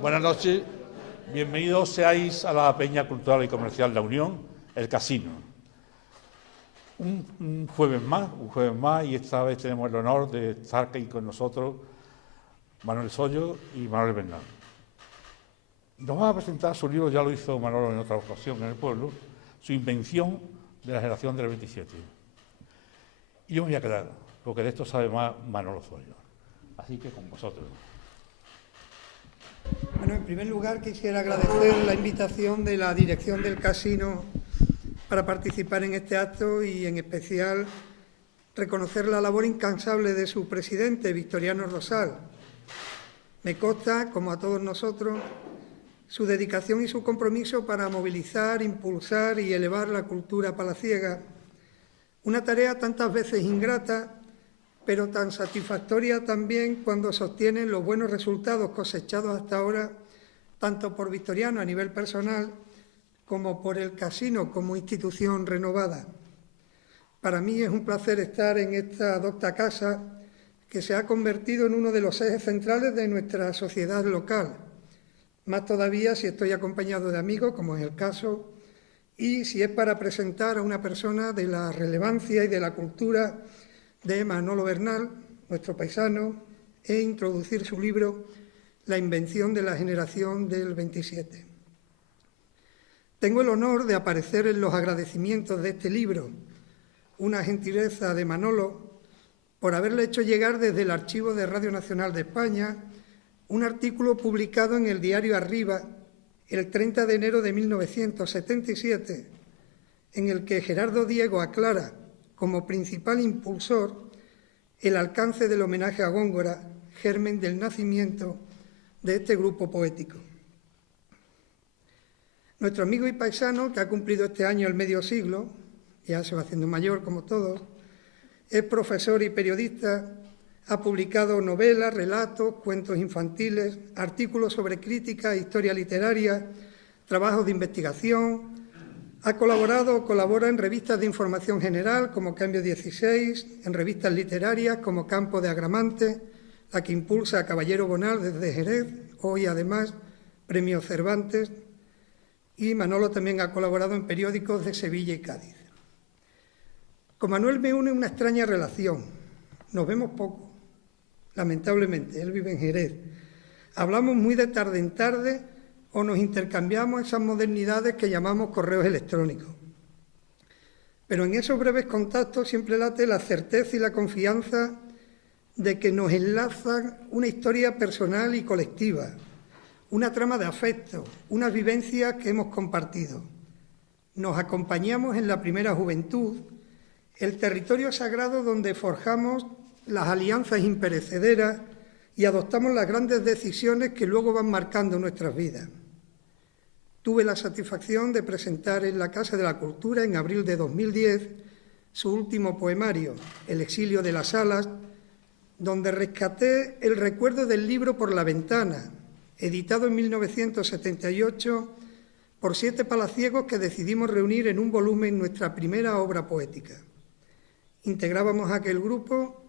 Buenas noches, bienvenidos seáis a la Peña Cultural y Comercial La Unión, el Casino. Un jueves más, y esta vez tenemos el honor de estar aquí con nosotros Manuel Sollo y Manuel Bernal. Nos va a presentar su libro, ya lo hizo Manolo en otra ocasión en el pueblo, su invención de la generación del 27. Y yo me voy a quedar, porque de esto sabe más Manolo Sollo. Así que con vosotros. Bueno, en primer lugar quisiera agradecer la invitación de la dirección del casino para participar en este acto y en especial reconocer la labor incansable de su presidente, Victoriano Rosal. Me consta, como a todos nosotros, su dedicación y su compromiso para movilizar, impulsar y elevar la cultura palaciega, una tarea tantas veces ingrata, pero tan satisfactoria también cuando sostienen los buenos resultados cosechados hasta ahora, tanto por Victoriano a nivel personal como por el casino como institución renovada. Para mí es un placer estar en esta docta casa que se ha convertido en uno de los ejes centrales de nuestra sociedad local, más todavía si estoy acompañado de amigos, como es el caso, y si es para presentar a una persona de la relevancia y de la cultura de Manolo Bernal, nuestro paisano, e introducir su libro La invención de la generación del 27. Tengo el honor de aparecer en los agradecimientos de este libro, una gentileza de Manolo por haberle hecho llegar desde el archivo de Radio Nacional de España un artículo publicado en el diario Arriba el 30 de enero de 1977, en el que Gerardo Diego aclara como principal impulsor el alcance del homenaje a Góngora, germen del nacimiento de este grupo poético. Nuestro amigo y paisano, que ha cumplido este año el medio siglo, ya se va haciendo mayor como todos, es profesor y periodista, ha publicado novelas, relatos, cuentos infantiles, artículos sobre crítica e historia literaria, trabajos de investigación. Ha colaborado o colabora en revistas de información general como Cambio 16, en revistas literarias como Campo de Agramante, la que impulsa a Caballero Bonal desde Jerez, hoy además Premio Cervantes, y Manolo también ha colaborado en periódicos de Sevilla y Cádiz. Con Manuel me une una extraña relación. Nos vemos poco, lamentablemente, él vive en Jerez. Hablamos muy de tarde en tarde o nos intercambiamos esas modernidades que llamamos correos electrónicos. Pero en esos breves contactos siempre late la certeza y la confianza de que nos enlazan una historia personal y colectiva, una trama de afecto, unas vivencias que hemos compartido. Nos acompañamos en la primera juventud, el territorio sagrado donde forjamos las alianzas imperecederas y adoptamos las grandes decisiones que luego van marcando nuestras vidas. Tuve la satisfacción de presentar en la Casa de la Cultura en abril de 2010 su último poemario, El exilio de las alas, donde rescaté el recuerdo del libro Por la ventana, editado en 1978 por 7 palaciegos que decidimos reunir en un volumen nuestra primera obra poética. Integrábamos a aquel grupo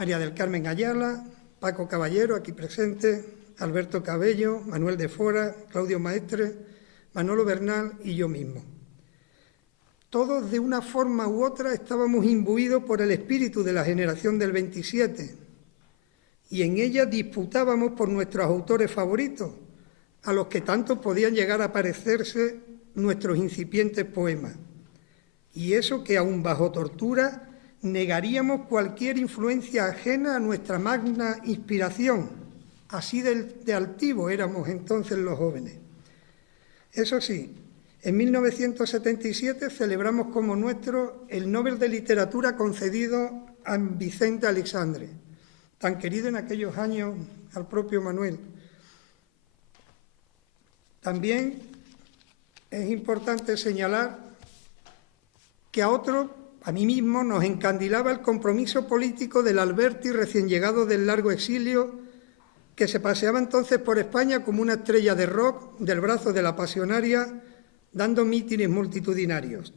María del Carmen Ayala, Paco Caballero, aquí presente, Alberto Cabello, Manuel de Fora, Claudio Maestre, Manolo Bernal y yo mismo. Todos de una forma u otra estábamos imbuidos por el espíritu de la generación del 27 y en ella disputábamos por nuestros autores favoritos, a los que tanto podían llegar a parecerse nuestros incipientes poemas. Y eso que aún bajo tortura negaríamos cualquier influencia ajena a nuestra magna inspiración. Así de altivos éramos entonces los jóvenes. Eso sí, en 1977 celebramos como nuestro el Nobel de Literatura concedido a Vicente Aleixandre, tan querido en aquellos años al propio Manuel. También es importante señalar que a mí mismo, nos encandilaba el compromiso político del Alberti recién llegado del largo exilio, que se paseaba entonces por España como una estrella de rock del brazo de la pasionaria, dando mítines multitudinarios.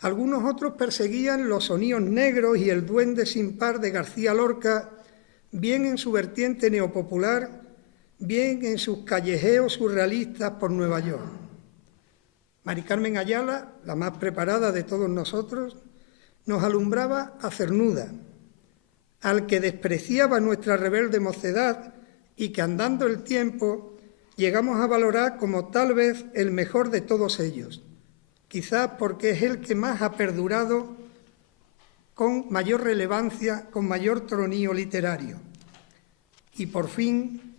Algunos otros perseguían los soníos negros y el duende sin par de García Lorca, bien en su vertiente neopopular, bien en sus callejeos surrealistas por Nueva York. Mari Carmen Ayala, la más preparada de todos nosotros, nos alumbraba a Cernuda, al que despreciaba nuestra rebelde mocedad y que andando el tiempo llegamos a valorar como tal vez el mejor de todos ellos, quizás porque es el que más ha perdurado con mayor relevancia, con mayor tronío literario. Y por fin,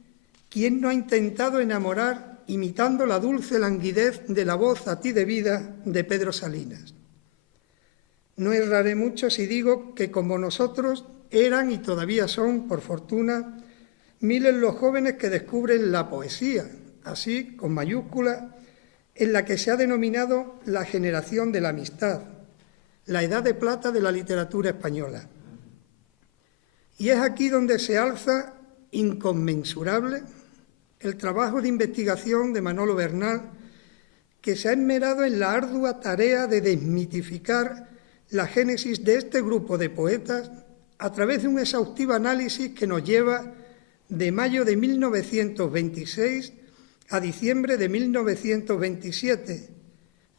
¿quién no ha intentado enamorar imitando la dulce languidez de la voz a ti debida de Pedro Salinas? No erraré mucho si digo que como nosotros eran y todavía son, por fortuna, miles los jóvenes que descubren la poesía, así con mayúsculas, en la que se ha denominado la generación de la amistad, la edad de plata de la literatura española. Y es aquí donde se alza inconmensurable el trabajo de investigación de Manolo Bernal, que se ha esmerado en la ardua tarea de desmitificar la génesis de este grupo de poetas a través de un exhaustivo análisis que nos lleva de mayo de 1926 a diciembre de 1927,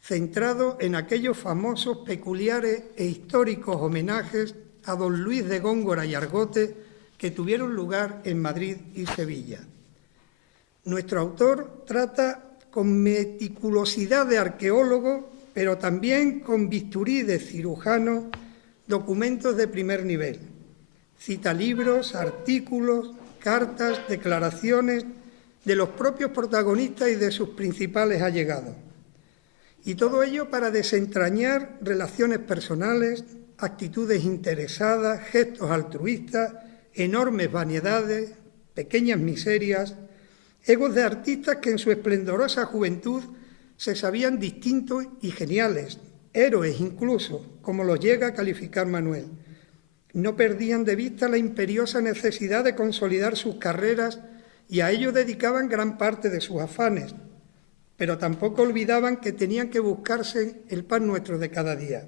centrado en aquellos famosos, peculiares e históricos homenajes a don Luis de Góngora y Argote que tuvieron lugar en Madrid y Sevilla. Nuestro autor trata con meticulosidad de arqueólogo, pero también con bisturí de cirujano, documentos de primer nivel. Cita libros, artículos, cartas, declaraciones de los propios protagonistas y de sus principales allegados. Y todo ello para desentrañar relaciones personales, actitudes interesadas, gestos altruistas, enormes vanidades, pequeñas miserias, egos de artistas que en su esplendorosa juventud se sabían distintos y geniales, héroes incluso, como los llega a calificar Manuel. No perdían de vista la imperiosa necesidad de consolidar sus carreras y a ello dedicaban gran parte de sus afanes, pero tampoco olvidaban que tenían que buscarse el pan nuestro de cada día.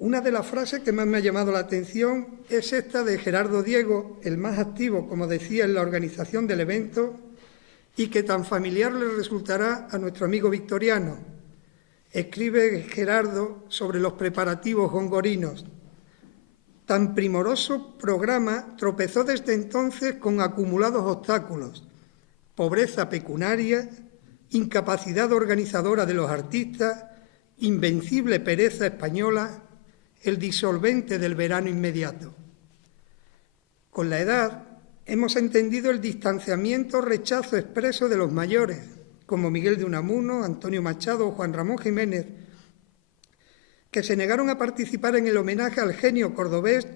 Una de las frases que más me ha llamado la atención es esta de Gerardo Diego, el más activo, como decía, en la organización del evento, y que tan familiar le resultará a nuestro amigo victoriano. Escribe Gerardo sobre los preparativos gongorinos. Tan primoroso programa tropezó desde entonces con acumulados obstáculos, pobreza pecuniaria, incapacidad organizadora de los artistas, invencible pereza española, el disolvente del verano inmediato. Con la edad hemos entendido el distanciamiento, rechazo expreso de los mayores, como Miguel de Unamuno, Antonio Machado o Juan Ramón Jiménez, que se negaron a participar en el homenaje al genio cordobés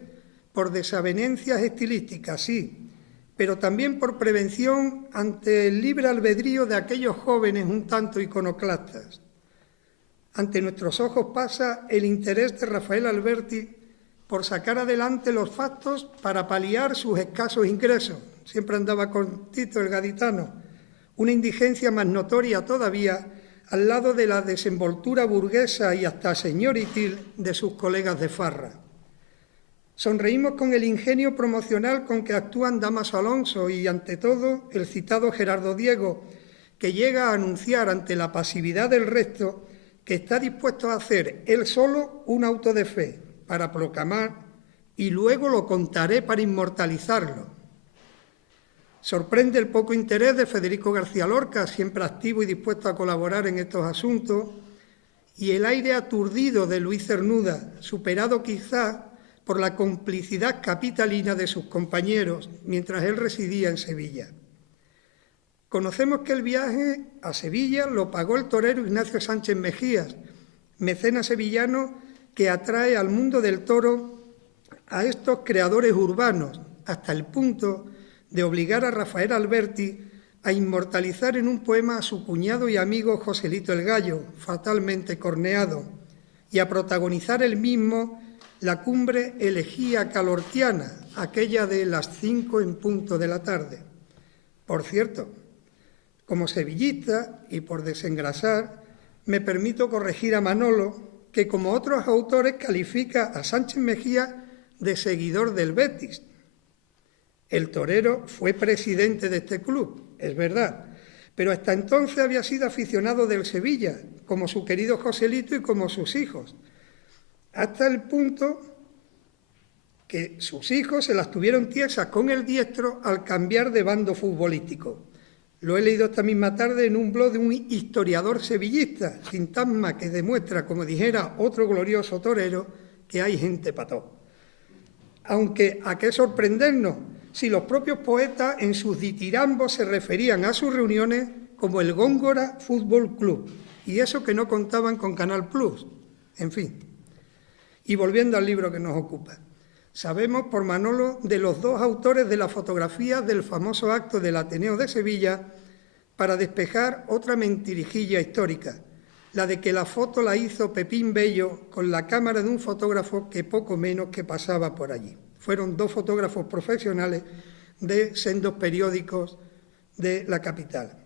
por desavenencias estilísticas, sí, pero también por prevención ante el libre albedrío de aquellos jóvenes un tanto iconoclastas. Ante nuestros ojos pasa el interés de Rafael Alberti por sacar adelante los factos para paliar sus escasos ingresos. Siempre andaba con Tito el gaditano, una indigencia más notoria todavía al lado de la desenvoltura burguesa y hasta señoritil de sus colegas de farra. Sonreímos con el ingenio promocional con que actúan Dámaso Alonso y, ante todo, el citado Gerardo Diego, que llega a anunciar ante la pasividad del resto que está dispuesto a hacer él solo un auto de fe para proclamar y luego lo contaré para inmortalizarlo. Sorprende el poco interés de Federico García Lorca, siempre activo y dispuesto a colaborar en estos asuntos, y el aire aturdido de Luis Cernuda, superado quizá por la complicidad capitalina de sus compañeros mientras él residía en Sevilla. Conocemos que el viaje a Sevilla lo pagó el torero Ignacio Sánchez Mejías, mecenas sevillano que atrae al mundo del toro a estos creadores urbanos, hasta el punto de obligar a Rafael Alberti a inmortalizar en un poema a su cuñado y amigo Joselito el Gallo, fatalmente corneado, y a protagonizar él mismo la cumbre elegía calortiana, aquella de las 5 en punto de la tarde. Por cierto, como sevillista, y por desengrasar, me permito corregir a Manolo, que como otros autores califica a Sánchez Mejía de seguidor del Betis. El torero fue presidente de este club, es verdad, pero hasta entonces había sido aficionado del Sevilla, como su querido Joselito y como sus hijos, hasta el punto que sus hijos se las tuvieron tiesas con el diestro al cambiar de bando futbolístico. Lo he leído esta misma tarde en un blog de un historiador sevillista, Sintagma, que demuestra, como dijera otro glorioso torero, que hay gente para todo. Aunque, ¿a qué sorprendernos? Si los propios poetas en sus ditirambos se referían a sus reuniones como el Góngora Fútbol Club, y eso que no contaban con Canal Plus. En fin. Y volviendo al libro que nos ocupa. Sabemos por Manolo de los dos autores de la fotografía del famoso acto del Ateneo de Sevilla para despejar otra mentirijilla histórica, la de que la foto la hizo Pepín Bello con la cámara de un fotógrafo que poco menos que pasaba por allí. Fueron dos fotógrafos profesionales de sendos periódicos de la capital.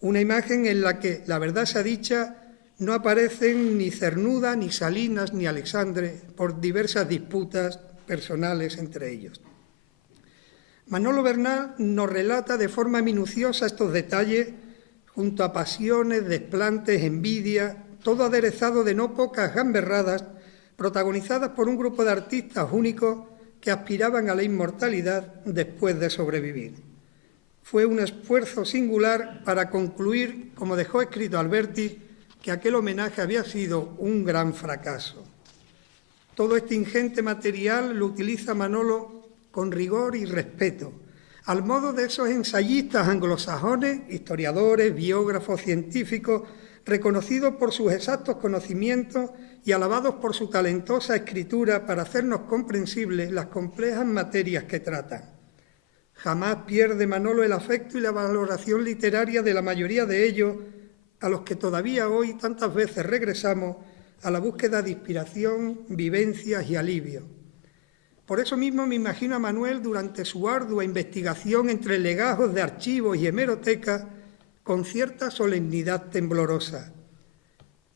Una imagen en la que, la verdad sea dicha, no aparecen ni Cernuda, ni Salinas, ni Alexandre, por diversas disputas personales entre ellos. Manolo Bernal nos relata de forma minuciosa estos detalles, junto a pasiones, desplantes, envidia, todo aderezado de no pocas gamberradas, protagonizadas por un grupo de artistas únicos que aspiraban a la inmortalidad después de sobrevivir. Fue un esfuerzo singular para concluir, como dejó escrito Alberti, que aquel homenaje había sido un gran fracaso. Todo este ingente material lo utiliza Manolo con rigor y respeto, al modo de esos ensayistas anglosajones, historiadores, biógrafos, científicos, reconocidos por sus exactos conocimientos y alabados por su talentosa escritura para hacernos comprensibles las complejas materias que tratan. Jamás pierde Manolo el afecto y la valoración literaria de la mayoría de ellos, a los que todavía hoy tantas veces regresamos a la búsqueda de inspiración, vivencias y alivio. Por eso mismo me imagino a Manuel durante su ardua investigación entre legajos de archivos y hemerotecas con cierta solemnidad temblorosa.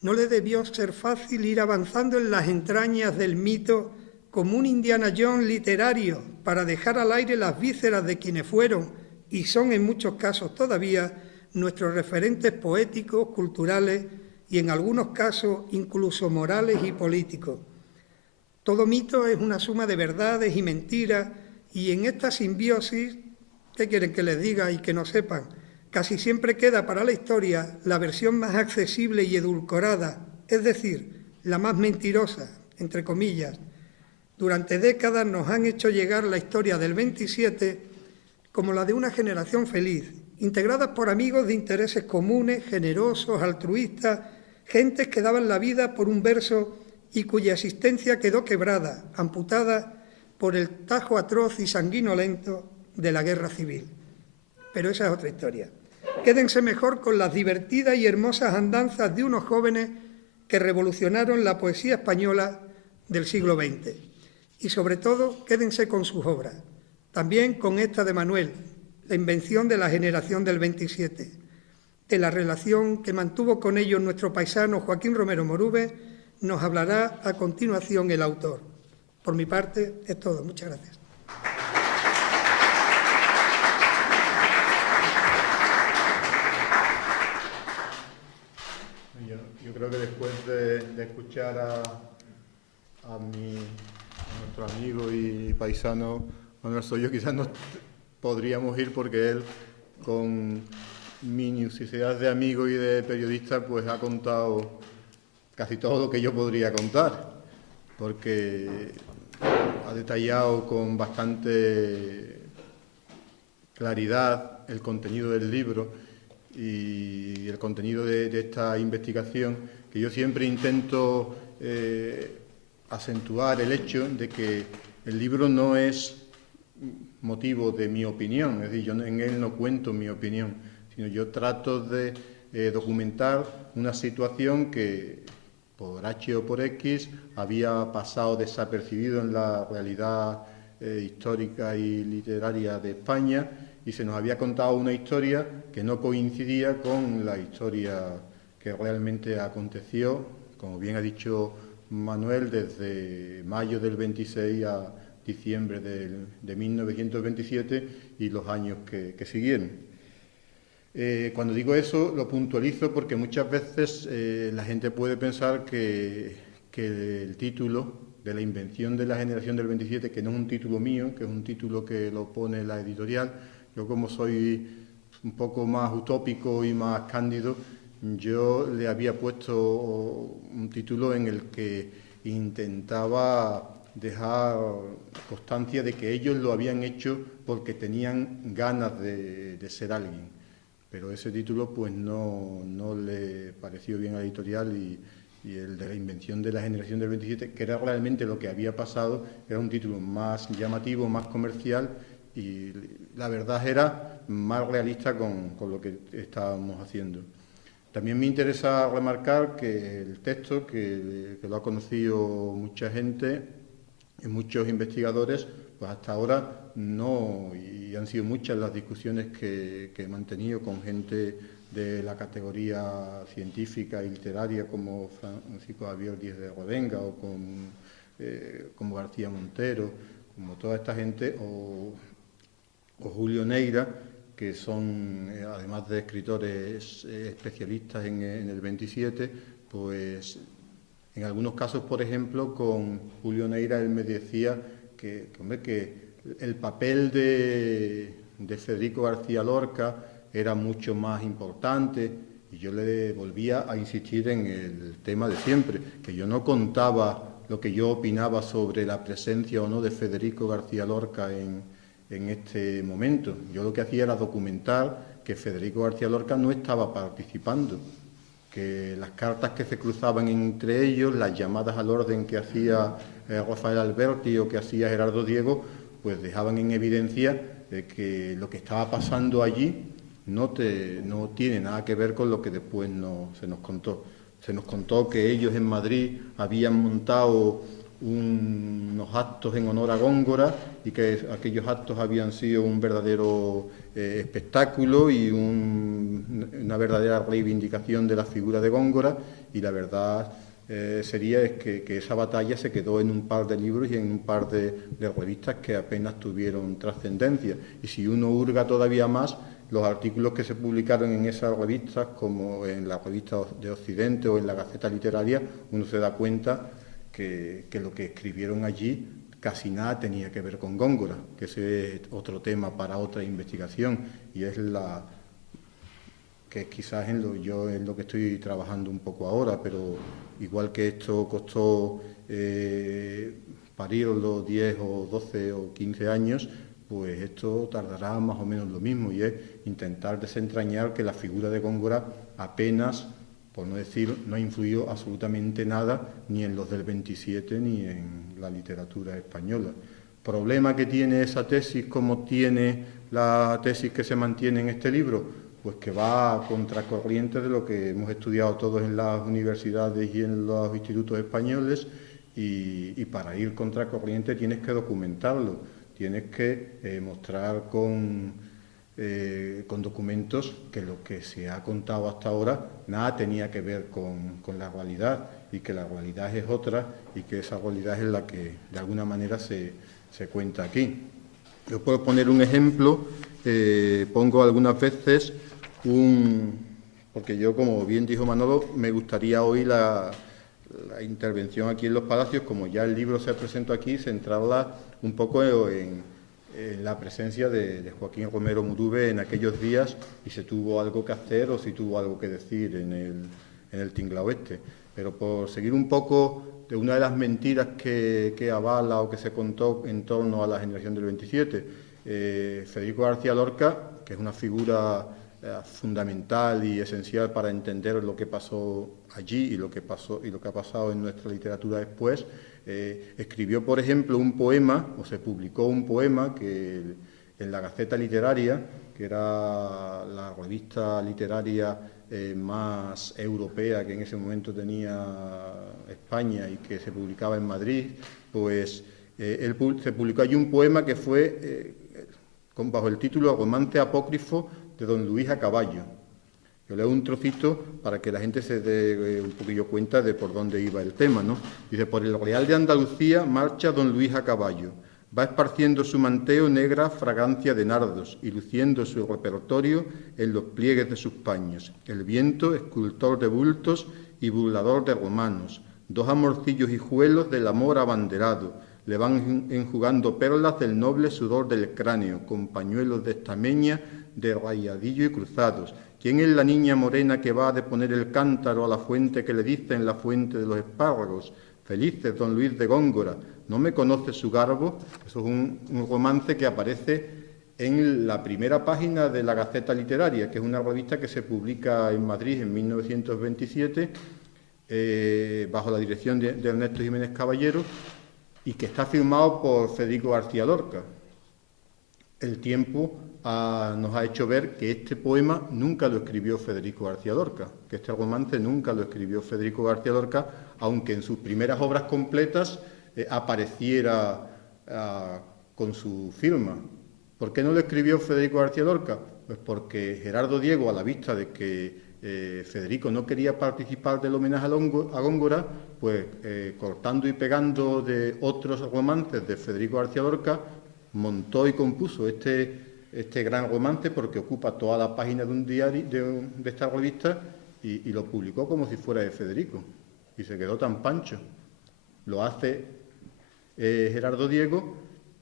No le debió ser fácil ir avanzando en las entrañas del mito como un Indiana Jones literario para dejar al aire las vísceras de quienes fueron, y son en muchos casos todavía, nuestros referentes poéticos, culturales y en algunos casos incluso morales y políticos. Todo mito es una suma de verdades y mentiras, y en esta simbiosis, ¿qué quieren que les diga y que no sepan? Casi siempre queda para la historia la versión más accesible y edulcorada, es decir, la más mentirosa, entre comillas. Durante décadas nos han hecho llegar la historia del 27 como la de una generación feliz, integradas por amigos de intereses comunes, generosos, altruistas, gentes que daban la vida por un verso y cuya existencia quedó quebrada, amputada por el tajo atroz y sanguinolento de la guerra civil. Pero esa es otra historia. Quédense mejor con las divertidas y hermosas andanzas de unos jóvenes que revolucionaron la poesía española del siglo XX. Y sobre todo, quédense con sus obras. También con esta de Manuel, la invención de la generación del 27, de la relación que mantuvo con ellos nuestro paisano Joaquín Romero Morube, nos hablará a continuación el autor. Por mi parte, es todo. Muchas gracias. Yo creo que después de escuchar a nuestro amigo y paisano Manuel Soyo, quizás nos podríamos ir, porque él, con minuciosidad de amigo y de periodista, pues ha contado casi todo lo que yo podría contar, porque ha detallado con bastante claridad el contenido del libro y el contenido de esta investigación, que yo siempre intento acentuar el hecho de que el libro no es motivo de mi opinión, es decir, yo en él no cuento mi opinión, sino yo trato de documentar una situación que por H o por X había pasado desapercibido en la realidad histórica y literaria de España, y se nos había contado una historia que no coincidía con la historia que realmente aconteció, como bien ha dicho Manuel, desde mayo del 26 a diciembre de 1927 y los años que siguieron. Cuando digo eso lo puntualizo porque muchas veces la gente puede pensar que el título de la invención de la generación del 27, que no es un título mío, que es un título que lo pone la editorial, yo como soy un poco más utópico y más cándido, yo le había puesto un título en el que intentaba dejar constancia de que ellos lo habían hecho porque tenían ganas de ser alguien. Pero ese título pues no le pareció bien a la editorial y el de la invención de la generación del 27, que era realmente lo que había pasado, era un título más llamativo, más comercial y la verdad era más realista con lo que estábamos haciendo. También me interesa remarcar que el texto, que lo ha conocido mucha gente y muchos investigadores, pues hasta ahora no, y han sido muchas las discusiones que he mantenido con gente de la categoría científica y literaria como Francisco Javier Díez de Revenga o como García Montero, como toda esta gente, o Julio Neira, que son, además de escritores especialistas en el 27, pues en algunos casos, por ejemplo, con Julio Neira él me decía que el papel de Federico García Lorca era mucho más importante y yo le volvía a insistir en el tema de siempre, que yo no contaba lo que yo opinaba sobre la presencia o no de Federico García Lorca en este momento. Yo lo que hacía era documentar que Federico García Lorca no estaba participando, que las cartas que se cruzaban entre ellos, las llamadas al orden que hacía Rafael Alberti o que hacía Gerardo Diego, pues dejaban en evidencia que lo que estaba pasando allí no tiene nada que ver con lo que después se nos contó. Se nos contó que ellos en Madrid habían montado unos actos en honor a Góngora y que aquellos actos habían sido un verdadero espectáculo y una verdadera reivindicación de la figura de Góngora, y la verdad sería que esa batalla se quedó en un par de libros y en un par de revistas que apenas tuvieron trascendencia. Y si uno hurga todavía más, los artículos que se publicaron en esas revistas, como en la revista de Occidente o en la Gaceta Literaria, uno se da cuenta que lo que escribieron allí casi nada tenía que ver con Góngora, que ese es otro tema para otra investigación, y es que quizás en lo que estoy trabajando un poco ahora, pero igual que esto costó parirlo 10 o 12 o 15 años, pues esto tardará más o menos lo mismo, y es intentar desentrañar que la figura de Góngora apenas, por no decir, no ha influido absolutamente nada ni en los del 27 ni en la literatura española. ¿Problema que tiene esa tesis como tiene la tesis que se mantiene en este libro? Pues que va a contracorriente de lo que hemos estudiado todos en las universidades y en los institutos españoles, y para ir contracorriente tienes que documentarlo, tienes que mostrar con documentos que lo que se ha contado hasta ahora nada tenía que ver con la realidad, y que la realidad es otra, y que esa realidad es la que de alguna manera se cuenta aquí. Yo puedo poner un ejemplo, pongo algunas veces porque yo, como bien dijo Manolo, me gustaría hoy la intervención aquí en Los Palacios, como ya el libro se presentó aquí, centrarla un poco en la presencia de Joaquín Romero Murube en aquellos días, y si tuvo algo que hacer o si tuvo algo que decir en el tinglao este. Pero por seguir un poco de una de las mentiras que avala o que se contó en torno a la generación del 27, Federico García Lorca, que es una figura fundamental y esencial para entender lo que pasó allí y lo que ha pasado en nuestra literatura después, escribió, por ejemplo, un poema, o se publicó un poema que en la Gaceta Literaria, que era la revista literaria más europea que en ese momento tenía España y que se publicaba en Madrid, pues se publicó allí un poema que fue bajo el título Romance apócrifo de don Luis a caballo. Yo leo un trocito para que la gente se dé un poquillo cuenta de por dónde iba el tema, ¿no? Dice: por el Real de Andalucía marcha don Luis a caballo, Va esparciendo su manteo negra fragancia de nardos y luciendo su repertorio en los pliegues de sus paños. El viento, escultor de bultos y burlador de romanos, dos amorcillos hijuelos del amor abanderado, le van enjugando perlas del noble sudor del cráneo, con pañuelos de estameña, de rayadillo y cruzados. ¿Quién es la niña morena que va a deponer el cántaro a la fuente que le dicen la fuente de los espárragos? Felices, don Luis de Góngora. ¿No me conoce su garbo? Eso es un romance que aparece en la primera página de la Gaceta Literaria, que es una revista que se publica en Madrid en 1927, bajo la dirección de Ernesto Jiménez Caballero, y que está firmado por Federico García Lorca. El tiempo nos ha hecho ver que este poema nunca lo escribió Federico García Lorca, que este romance nunca lo escribió Federico García Lorca, aunque en sus primeras obras completas apareciera con su firma. ¿Por qué no lo escribió Federico García Lorca? Pues porque Gerardo Diego, a la vista de que Federico no quería participar del homenaje a Góngora, pues cortando y pegando de otros romances de Federico García Lorca, montó y compuso este gran romance, porque ocupa toda la página de un diario, de esta revista, y lo publicó como si fuera de Federico, y se quedó tan pancho. Lo hace Gerardo Diego,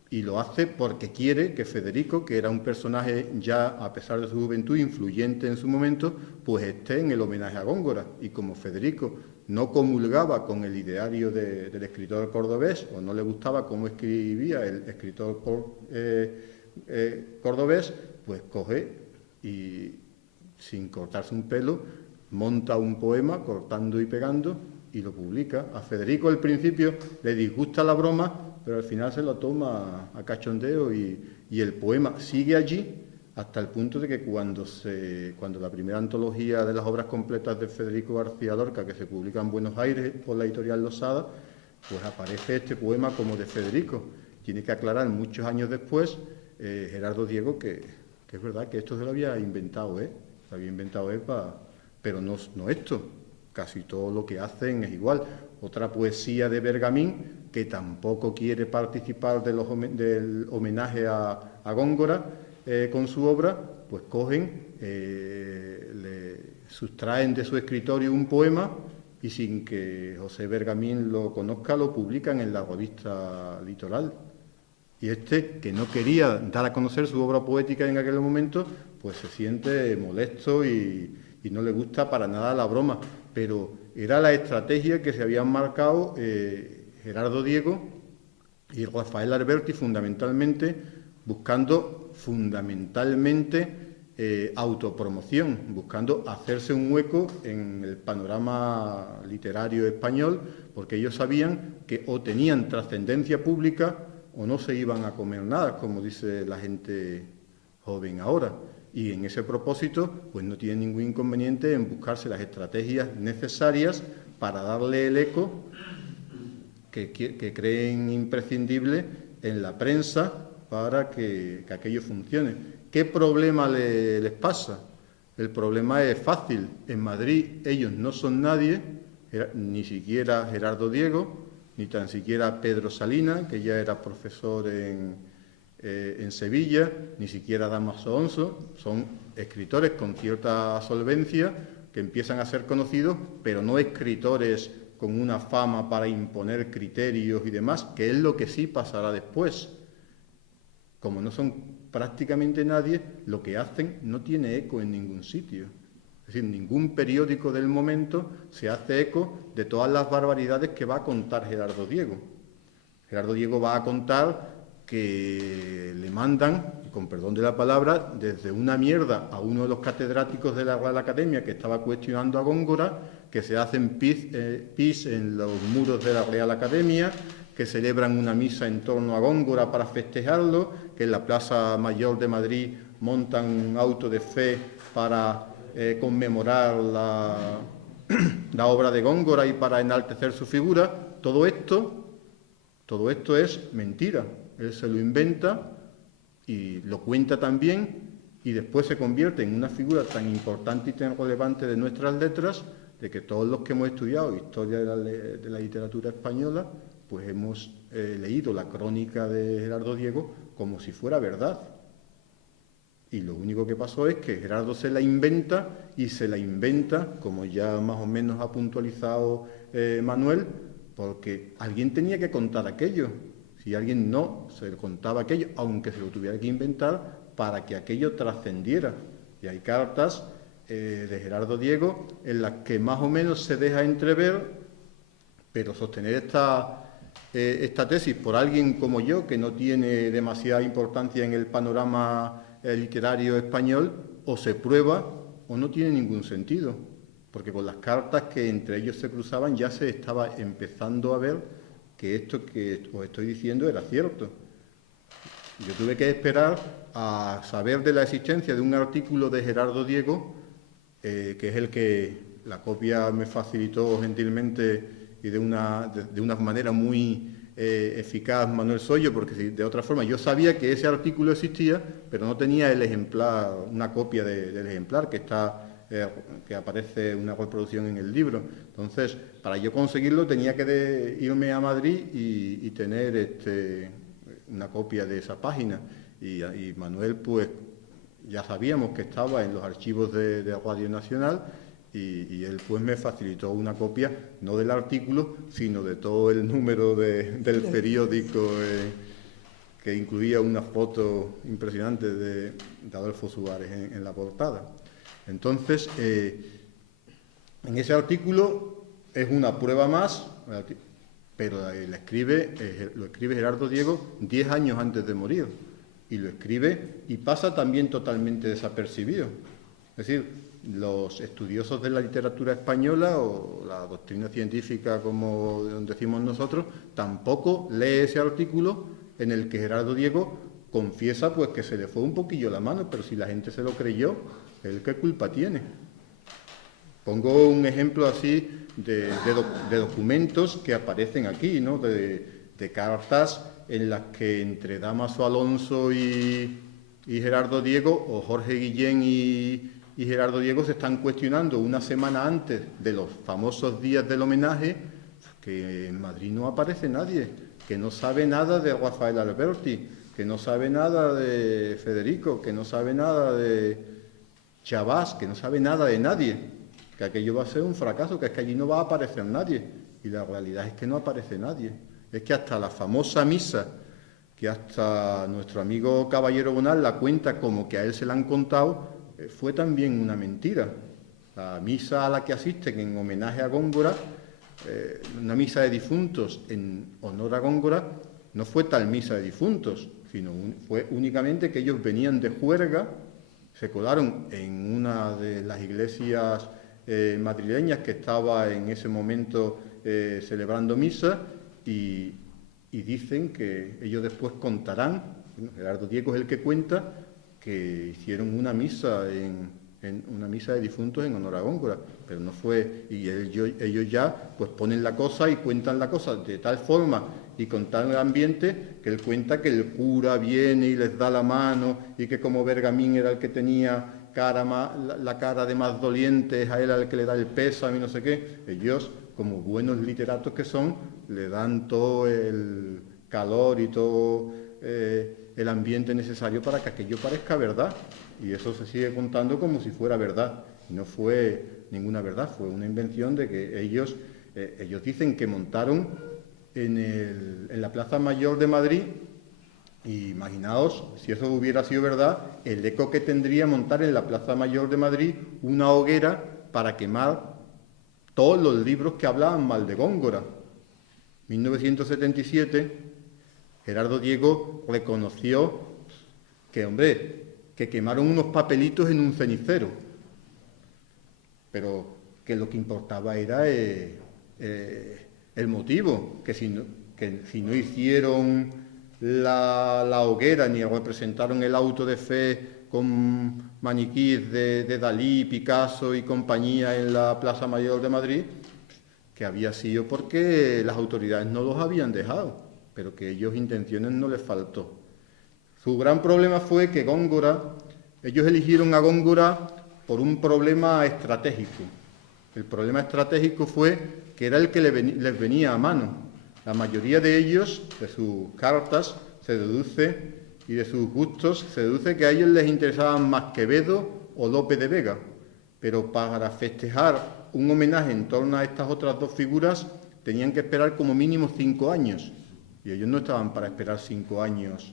y lo hace porque quiere que Federico, que era un personaje ya, a pesar de su juventud, influyente en su momento, pues esté en el homenaje a Góngora. Y como Federico no comulgaba con el ideario del escritor cordobés, o no le gustaba cómo escribía el escritor cordobés, pues coge y, sin cortarse un pelo, monta un poema cortando y pegando y lo publica. A Federico al principio le disgusta la broma, pero al final se lo toma a cachondeo, y el poema sigue allí hasta el punto de que cuando la primera antología de las obras completas de Federico García Lorca, que se publica en Buenos Aires por la editorial Losada, pues aparece este poema como de Federico. Tiene que aclarar muchos años después Gerardo Diego que es verdad que esto se lo había inventado, lo había inventado pero no esto. Casi todo lo que hacen es igual. Otra poesía de Bergamín, que tampoco quiere participar del homenaje a Góngora con su obra, pues cogen, le sustraen de su escritorio un poema y, sin que José Bergamín lo conozca, lo publican en la revista Litoral. Y que no quería dar a conocer su obra poética en aquel momento, pues se siente molesto y no le gusta para nada la broma. Pero era la estrategia que se habían marcado Gerardo Diego y Rafael Alberti, fundamentalmente, buscando autopromoción, buscando hacerse un hueco en el panorama literario español, porque ellos sabían que o tenían trascendencia pública o no se iban a comer nada, como dice la gente joven ahora. Y en ese propósito, pues no tienen ningún inconveniente en buscarse las estrategias necesarias para darle el eco que creen imprescindible en la prensa para que aquello funcione. ¿Qué problema les pasa? El problema es fácil. En Madrid ellos no son nadie, ni siquiera Gerardo Diego, ni tan siquiera Pedro Salinas, que ya era profesor en Sevilla, ni siquiera Damaso Onso. Son escritores con cierta solvencia que empiezan a ser conocidos, pero no escritores con una fama para imponer criterios y demás, que es lo que sí pasará después. Como no son prácticamente nadie, lo que hacen no tiene eco en ningún sitio. Es decir, ningún periódico del momento se hace eco de todas las barbaridades que va a contar Gerardo Diego. Gerardo Diego va a contar que le mandan, con perdón de la palabra, desde una mierda a uno de los catedráticos de la Real Academia que estaba cuestionando a Góngora, que se hacen pis en los muros de la Real Academia, que celebran una misa en torno a Góngora para festejarlo, que en la Plaza Mayor de Madrid montan un auto de fe para conmemorar la obra de Góngora y para enaltecer su figura. Todo esto es mentira. Él se lo inventa y lo cuenta también, y después se convierte en una figura tan importante y tan relevante de nuestras letras, de que todos los que hemos estudiado historia de la literatura española, pues hemos leído la crónica de Gerardo Diego como si fuera verdad. Y lo único que pasó es que Gerardo se la inventa, y se la inventa, como ya más o menos ha puntualizado Manuel, porque alguien tenía que contar aquello. Si alguien no se le contaba aquello, aunque se lo tuviera que inventar, para que aquello trascendiera. Y hay cartas de Gerardo Diego en las que más o menos se deja entrever, pero sostener esta tesis por alguien como yo, que no tiene demasiada importancia en el panorama literario español, o se prueba o no tiene ningún sentido, porque con las cartas que entre ellos se cruzaban ya se estaba empezando a ver que esto que os estoy diciendo era cierto. Yo tuve que esperar a saber de la existencia de un artículo de Gerardo Diego, que es el que la copia me facilitó gentilmente y de una manera muy eficaz Manuel Soyo, porque de otra forma yo sabía que ese artículo existía, pero no tenía el ejemplar, una copia del ejemplar que aparece una reproducción en el libro. Entonces, para yo conseguirlo tenía que irme a Madrid y tener una copia de esa página. Y Manuel, pues, ya sabíamos que estaba en los archivos de Radio Nacional, y él pues me facilitó una copia, no del artículo, sino de todo el número del periódico, que incluía una foto impresionante de Adolfo Suárez en la portada. Entonces, en ese artículo es una prueba más, pero lo escribe Gerardo Diego 10 años antes de morir, y lo escribe y pasa también totalmente desapercibido. Es decir, los estudiosos de la literatura española, o la doctrina científica, como decimos nosotros, tampoco lee ese artículo en el que Gerardo Diego confiesa pues que se le fue un poquillo la mano, pero si la gente se lo creyó, ¿él qué culpa tiene? Pongo un ejemplo así de documentos que aparecen aquí, ¿no? De cartas en las que entre Dámaso Alonso y Gerardo Diego, o Jorge Guillén y Gerardo Diego, se están cuestionando una semana antes de los famosos días del homenaje, que en Madrid no aparece nadie, que no sabe nada de Rafael Alberti, que no sabe nada de Federico, que no sabe nada de Chabás, que no sabe nada de nadie, que aquello va a ser un fracaso, que es que allí no va a aparecer nadie. Y la realidad es que no aparece nadie. Es que hasta la famosa misa, que hasta nuestro amigo Caballero Bonal la cuenta como que a él se la han contado, fue también una mentira. La misa a la que asisten en homenaje a Góngora, una misa de difuntos en honor a Góngora, no fue tal misa de difuntos, sino fue únicamente que ellos venían de juerga, se colaron en una de las iglesias madrileñas que estaba en ese momento celebrando misa, y dicen que ellos después contarán, Gerardo Diego es el que cuenta, que hicieron una misa una misa de difuntos en honor a Góngora, pero no fue, y ellos ya pues ponen la cosa y cuentan la cosa de tal forma y con tal ambiente, que él cuenta que el cura viene y les da la mano, y que como Bergamín era el que tenía la cara de más doliente, es a él al que le da el pésame y no sé qué. Ellos, como buenos literatos que son, le dan todo el calor y todo el ambiente necesario para que aquello parezca verdad, y eso se sigue contando como si fuera verdad, y no fue ninguna verdad, fue una invención de que ellos dicen que montaron en la Plaza Mayor de Madrid, y imaginaos, si eso hubiera sido verdad, el eco que tendría montar en la Plaza Mayor de Madrid una hoguera para quemar todos los libros que hablaban mal de Góngora. 1977, Gerardo Diego reconoció que, hombre, que quemaron unos papelitos en un cenicero, pero que lo que importaba era el motivo, que si no hicieron la hoguera ni representaron el auto de fe con maniquíes de Dalí, Picasso y compañía en la Plaza Mayor de Madrid, que había sido porque las autoridades no los habían dejado, pero que ellos intenciones no les faltó. Su gran problema fue que ellos eligieron a Góngora por un problema estratégico. El problema estratégico fue que era el que les venía a mano. La mayoría de ellos, de sus cartas, se deduce, y de sus gustos, se deduce que a ellos les interesaban más Quevedo o Lope de Vega. Pero para festejar un homenaje en torno a estas otras dos figuras, tenían que esperar como mínimo 5 años. Y ellos no estaban para esperar 5 años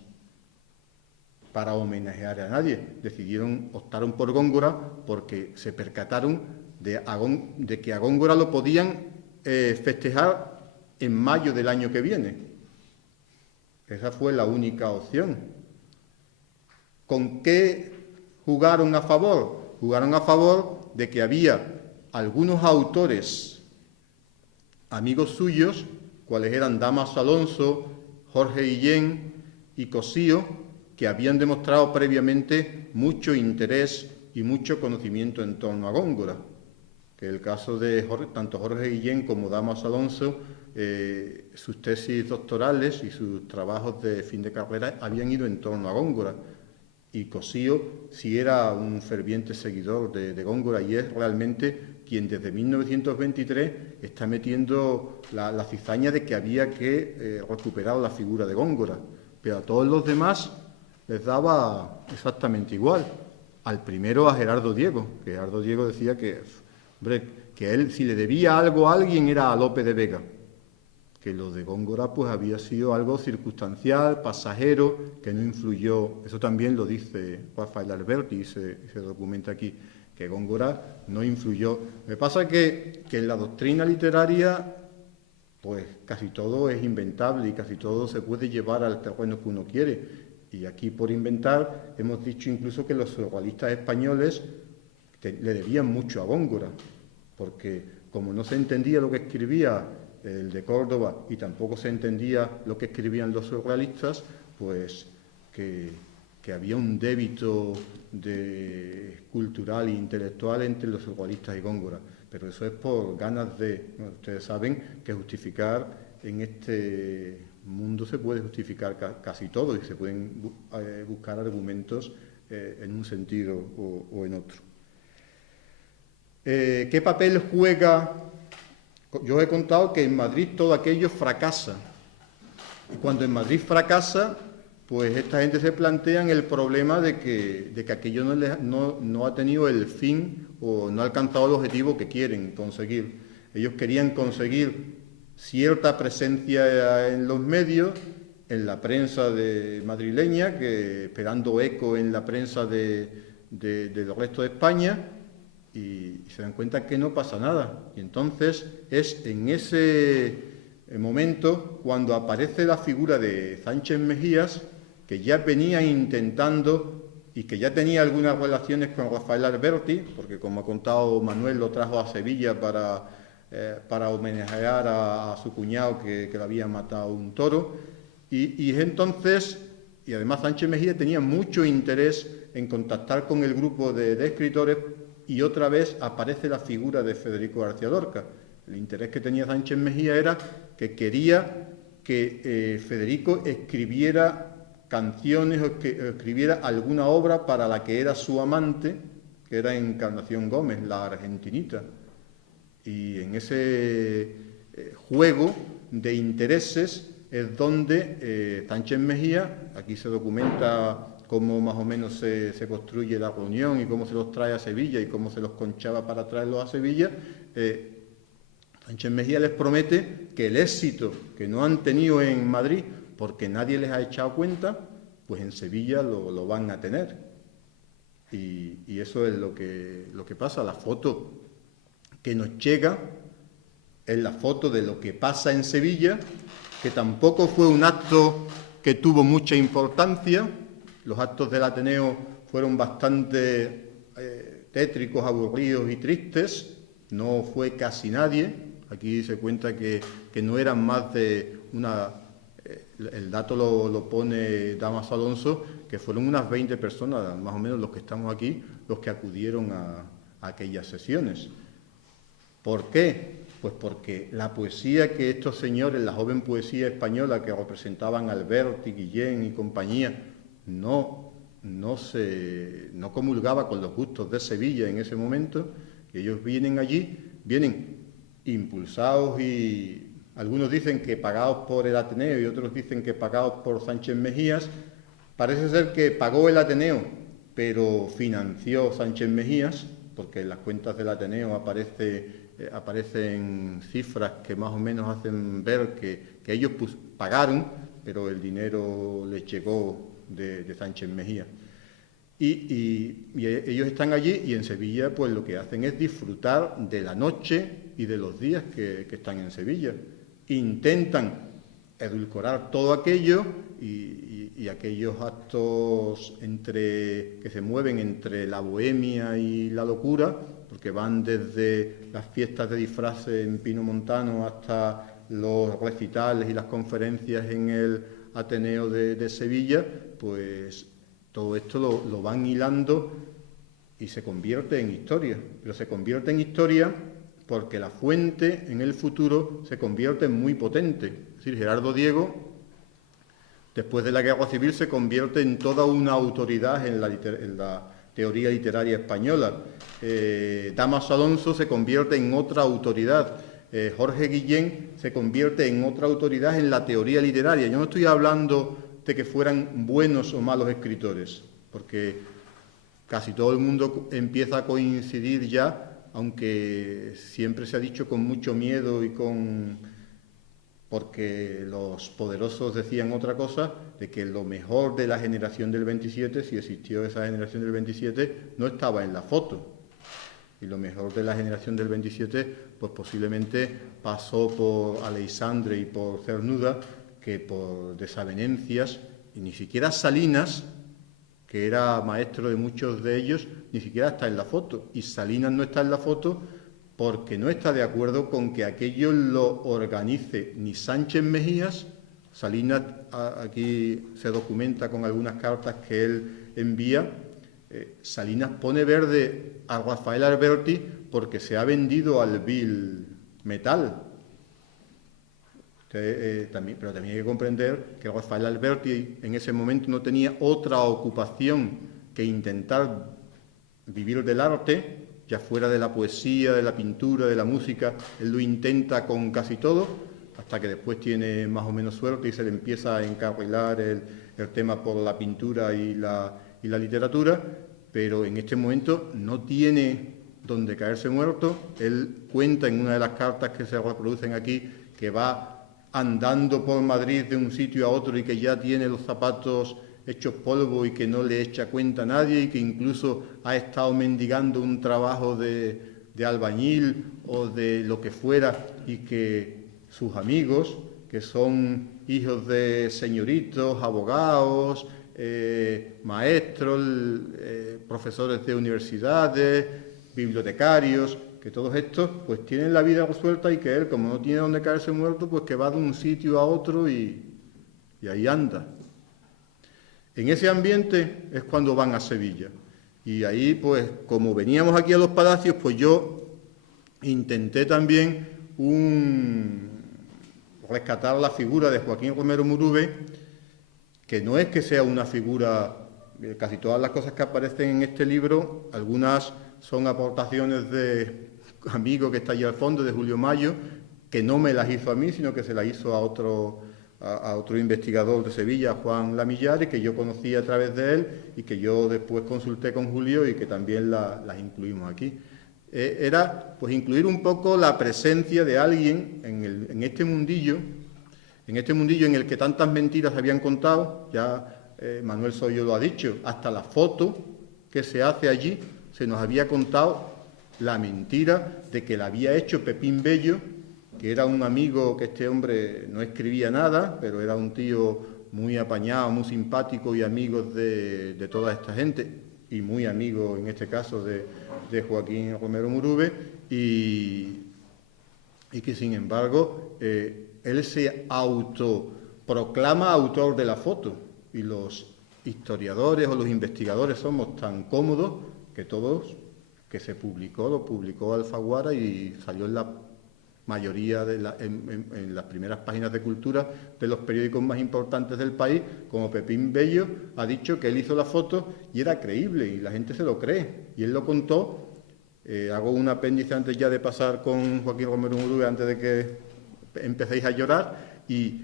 para homenajear a nadie. Optaron por Góngora porque se percataron de que a Góngora lo podían festejar en mayo del año que viene. Esa fue la única opción. ¿Con qué jugaron a favor? Jugaron a favor de que había algunos autores amigos suyos, cuales eran Dámaso Alonso, Jorge Guillén y Cosío, que habían demostrado previamente mucho interés y mucho conocimiento en torno a Góngora. Que el caso de tanto Jorge Guillén como Dámaso Alonso, sus tesis doctorales y sus trabajos de fin de carrera habían ido en torno a Góngora. Y Cosío sí era un ferviente seguidor de Góngora y es realmente quien desde 1923 está metiendo la cizaña de que había que recuperar la figura de Góngora. Pero a todos los demás les daba exactamente igual. Al primero, a Gerardo Diego, que Gerardo Diego decía que él, si le debía algo a alguien, era a Lope de Vega. Que lo de Góngora pues había sido algo circunstancial, pasajero, que no influyó. Eso también lo dice Rafael Alberti y se documenta aquí, que Góngora no influyó. Me pasa que en la doctrina literaria pues casi todo es inventable y casi todo se puede llevar al terreno que uno quiere. Y aquí, por inventar, hemos dicho incluso que los surrealistas españoles le debían mucho a Góngora, porque como no se entendía lo que escribía el de Córdoba y tampoco se entendía lo que escribían los surrealistas, pues que había un débito cultural e intelectual entre los surrealistas y Góngora. Pero eso es por ganas de... Bueno, ustedes saben que justificar en este mundo se puede justificar casi todo y se pueden buscar argumentos en un sentido o en otro. ¿Qué papel juega? Yo os he contado que en Madrid todo aquello fracasa. Y cuando en Madrid fracasa, pues esta gente se plantea el problema de que aquello no ha tenido el fin o no ha alcanzado el objetivo que quieren conseguir. Ellos querían conseguir cierta presencia en los medios, en la prensa madrileña, esperando eco en la prensa del resto de España, y se dan cuenta que no pasa nada. Y entonces es en ese momento cuando aparece la figura de Sánchez Mejías, que ya venía intentando y que ya tenía algunas relaciones con Rafael Alberti, porque como ha contado Manuel, lo trajo a Sevilla para homenajear a su cuñado que le había matado un toro, y entonces, y además Sánchez Mejía tenía mucho interés en contactar con el grupo de escritores, y otra vez aparece la figura de Federico García Lorca. El interés que tenía Sánchez Mejía era que quería que Federico escribiera canciones o que escribiera alguna obra para la que era su amante, que era Encarnación Gómez, la argentinita. Y en ese juego de intereses es donde Sánchez Mejía, aquí se documenta cómo más o menos se construye la reunión y cómo se los trae a Sevilla y cómo se los conchaba para traerlos a Sevilla, Sánchez Mejía les promete que el éxito que no han tenido en Madrid, porque nadie les ha echado cuenta, pues en Sevilla lo van a tener. Y eso es lo que pasa. La foto que nos llega es la foto de lo que pasa en Sevilla, que tampoco fue un acto que tuvo mucha importancia. Los actos del Ateneo fueron bastante tétricos, aburridos y tristes. No fue casi nadie. Aquí se cuenta que no eran más de el dato lo pone Dámaso Alonso, que fueron unas 20 personas, más o menos los que estamos aquí, los que acudieron a aquellas sesiones. ¿Por qué? Pues porque la poesía que estos señores, la joven poesía española que representaban Alberti, Guillén y compañía, no comulgaba con los gustos de Sevilla en ese momento, y ellos vienen allí, vienen impulsados y algunos dicen que pagados por el Ateneo y otros dicen que pagados por Sánchez Mejías. Parece ser que pagó el Ateneo, pero financió Sánchez Mejías, porque en las cuentas del Ateneo aparecen cifras que más o menos hacen ver que ellos pagaron, pero el dinero les llegó de Sánchez Mejías. Y ellos están allí y en Sevilla pues lo que hacen es disfrutar de la noche y de los días que están en Sevilla. Intentan edulcorar todo aquello y aquellos actos que se mueven entre la bohemia y la locura, porque van desde las fiestas de disfraces en Pino Montano hasta los recitales y las conferencias en el Ateneo de Sevilla, pues todo esto lo van hilando y se convierte en historia. Pero se convierte en historia porque la fuente en el futuro se convierte en muy potente. Es decir, Gerardo Diego, después de la Guerra Civil, se convierte en toda una autoridad en la teoría literaria española. Dámaso Alonso se convierte en otra autoridad. Jorge Guillén se convierte en otra autoridad en la teoría literaria. Yo no estoy hablando de que fueran buenos o malos escritores, porque casi todo el mundo empieza a coincidir ya, aunque siempre se ha dicho con mucho miedo porque los poderosos decían otra cosa, de que lo mejor de la generación del 27, si existió esa generación del 27, no estaba en la foto. Y lo mejor de la generación del 27, pues posiblemente pasó por Aleixandre y por Cernuda, que por desavenencias, y ni siquiera Salinas, que era maestro de muchos de ellos, ni siquiera está en la foto. Y Salinas no está en la foto porque no está de acuerdo con que aquello lo organice ni Sánchez Mejías. Salinas aquí se documenta con algunas cartas que él envía. Salinas pone verde a Rafael Alberti porque se ha vendido al vil metal. Pero también hay que comprender que Rafael Alberti en ese momento no tenía otra ocupación que intentar vivir del arte, ya fuera de la poesía, de la pintura, de la música. Él lo intenta con casi todo, hasta que después tiene más o menos suerte y se le empieza a encarrilar el tema por la pintura y la literatura, pero en este momento no tiene donde caerse muerto. Él cuenta en una de las cartas que se reproducen aquí que va andando por Madrid de un sitio a otro y que ya tiene los zapatos hechos polvo y que no le echa cuenta a nadie y que incluso ha estado mendigando un trabajo de albañil o de lo que fuera y que sus amigos, que son hijos de señoritos, abogados, maestros, profesores de universidades, bibliotecarios, que todos estos pues tienen la vida resuelta y que él, como no tiene donde caerse muerto, pues que va de un sitio a otro y ahí anda. En ese ambiente es cuando van a Sevilla. Y ahí, pues, como veníamos aquí a los palacios, pues yo intenté también rescatar la figura de Joaquín Romero Murube, que no es que sea una figura, casi todas las cosas que aparecen en este libro, algunas son aportaciones de amigo que está allí al fondo, de Julio Mayo, que no me las hizo a mí, sino que se las hizo a otro investigador de Sevilla, Juan Lamillar, que yo conocí a través de él y que yo después consulté con Julio y que también las incluimos aquí. Era pues incluir un poco la presencia de alguien en este mundillo en el que tantas mentiras habían contado. Ya Manuel Soyo lo ha dicho, hasta la foto que se hace allí se nos había contado la mentira de que la había hecho Pepín Bello, que era un amigo, que este hombre no escribía nada, pero era un tío muy apañado, muy simpático y amigo de toda esta gente, y muy amigo en este caso de Joaquín Romero Murube, y que sin embargo él se autoproclama autor de la foto, y los historiadores o los investigadores somos tan cómodos que todos, que se publicó, lo publicó Alfaguara y salió en la mayoría en las primeras páginas de cultura de los periódicos más importantes del país, como Pepín Bello ha dicho que él hizo la foto y era creíble y la gente se lo cree, y él lo contó. Hago un apéndice antes ya de pasar con Joaquín Romero Murube, antes de que empecéis a llorar, y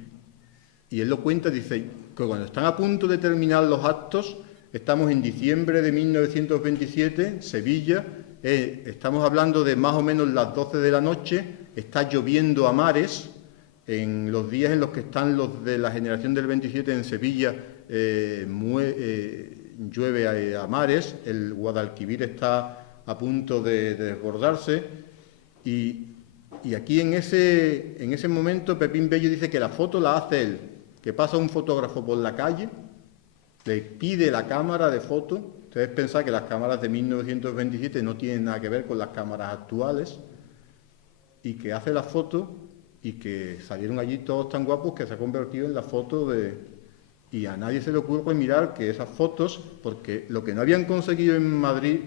él lo cuenta, dice que cuando están a punto de terminar los actos, estamos en diciembre de 1927, Sevilla, estamos hablando de más o menos las 12 de la noche, está lloviendo a mares, en los días en los que están los de la generación del 27 en Sevilla, llueve a mares, el Guadalquivir está a punto de desbordarse, y aquí en ese momento Pepín Bello dice que la foto la hace él, que pasa un fotógrafo por la calle, le pide la cámara de foto. Ustedes pensáis que las cámaras de 1927 no tienen nada que ver con las cámaras actuales, y que hace la foto, y que salieron allí todos tan guapos que se ha convertido en la foto de... Y a nadie se le ocurre mirar que esas fotos, porque lo que no habían conseguido en Madrid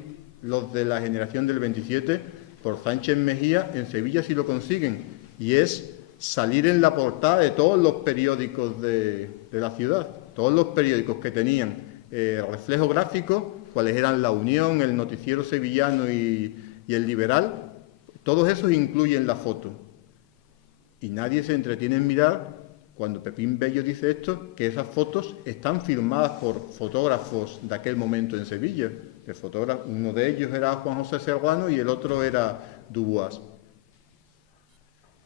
los de la generación del 27, por Sánchez Mejía, en Sevilla sí lo consiguen, y es salir en la portada de todos los periódicos de la ciudad, todos los periódicos que tenían reflejo gráfico, cuáles eran La Unión, el Noticiero Sevillano y el Liberal, todos esos incluyen la foto. Y nadie se entretiene en mirar, cuando Pepín Bello dice esto, que esas fotos están firmadas por fotógrafos de aquel momento en Sevilla. Uno de ellos era Juan José Serrano y el otro era Dubois.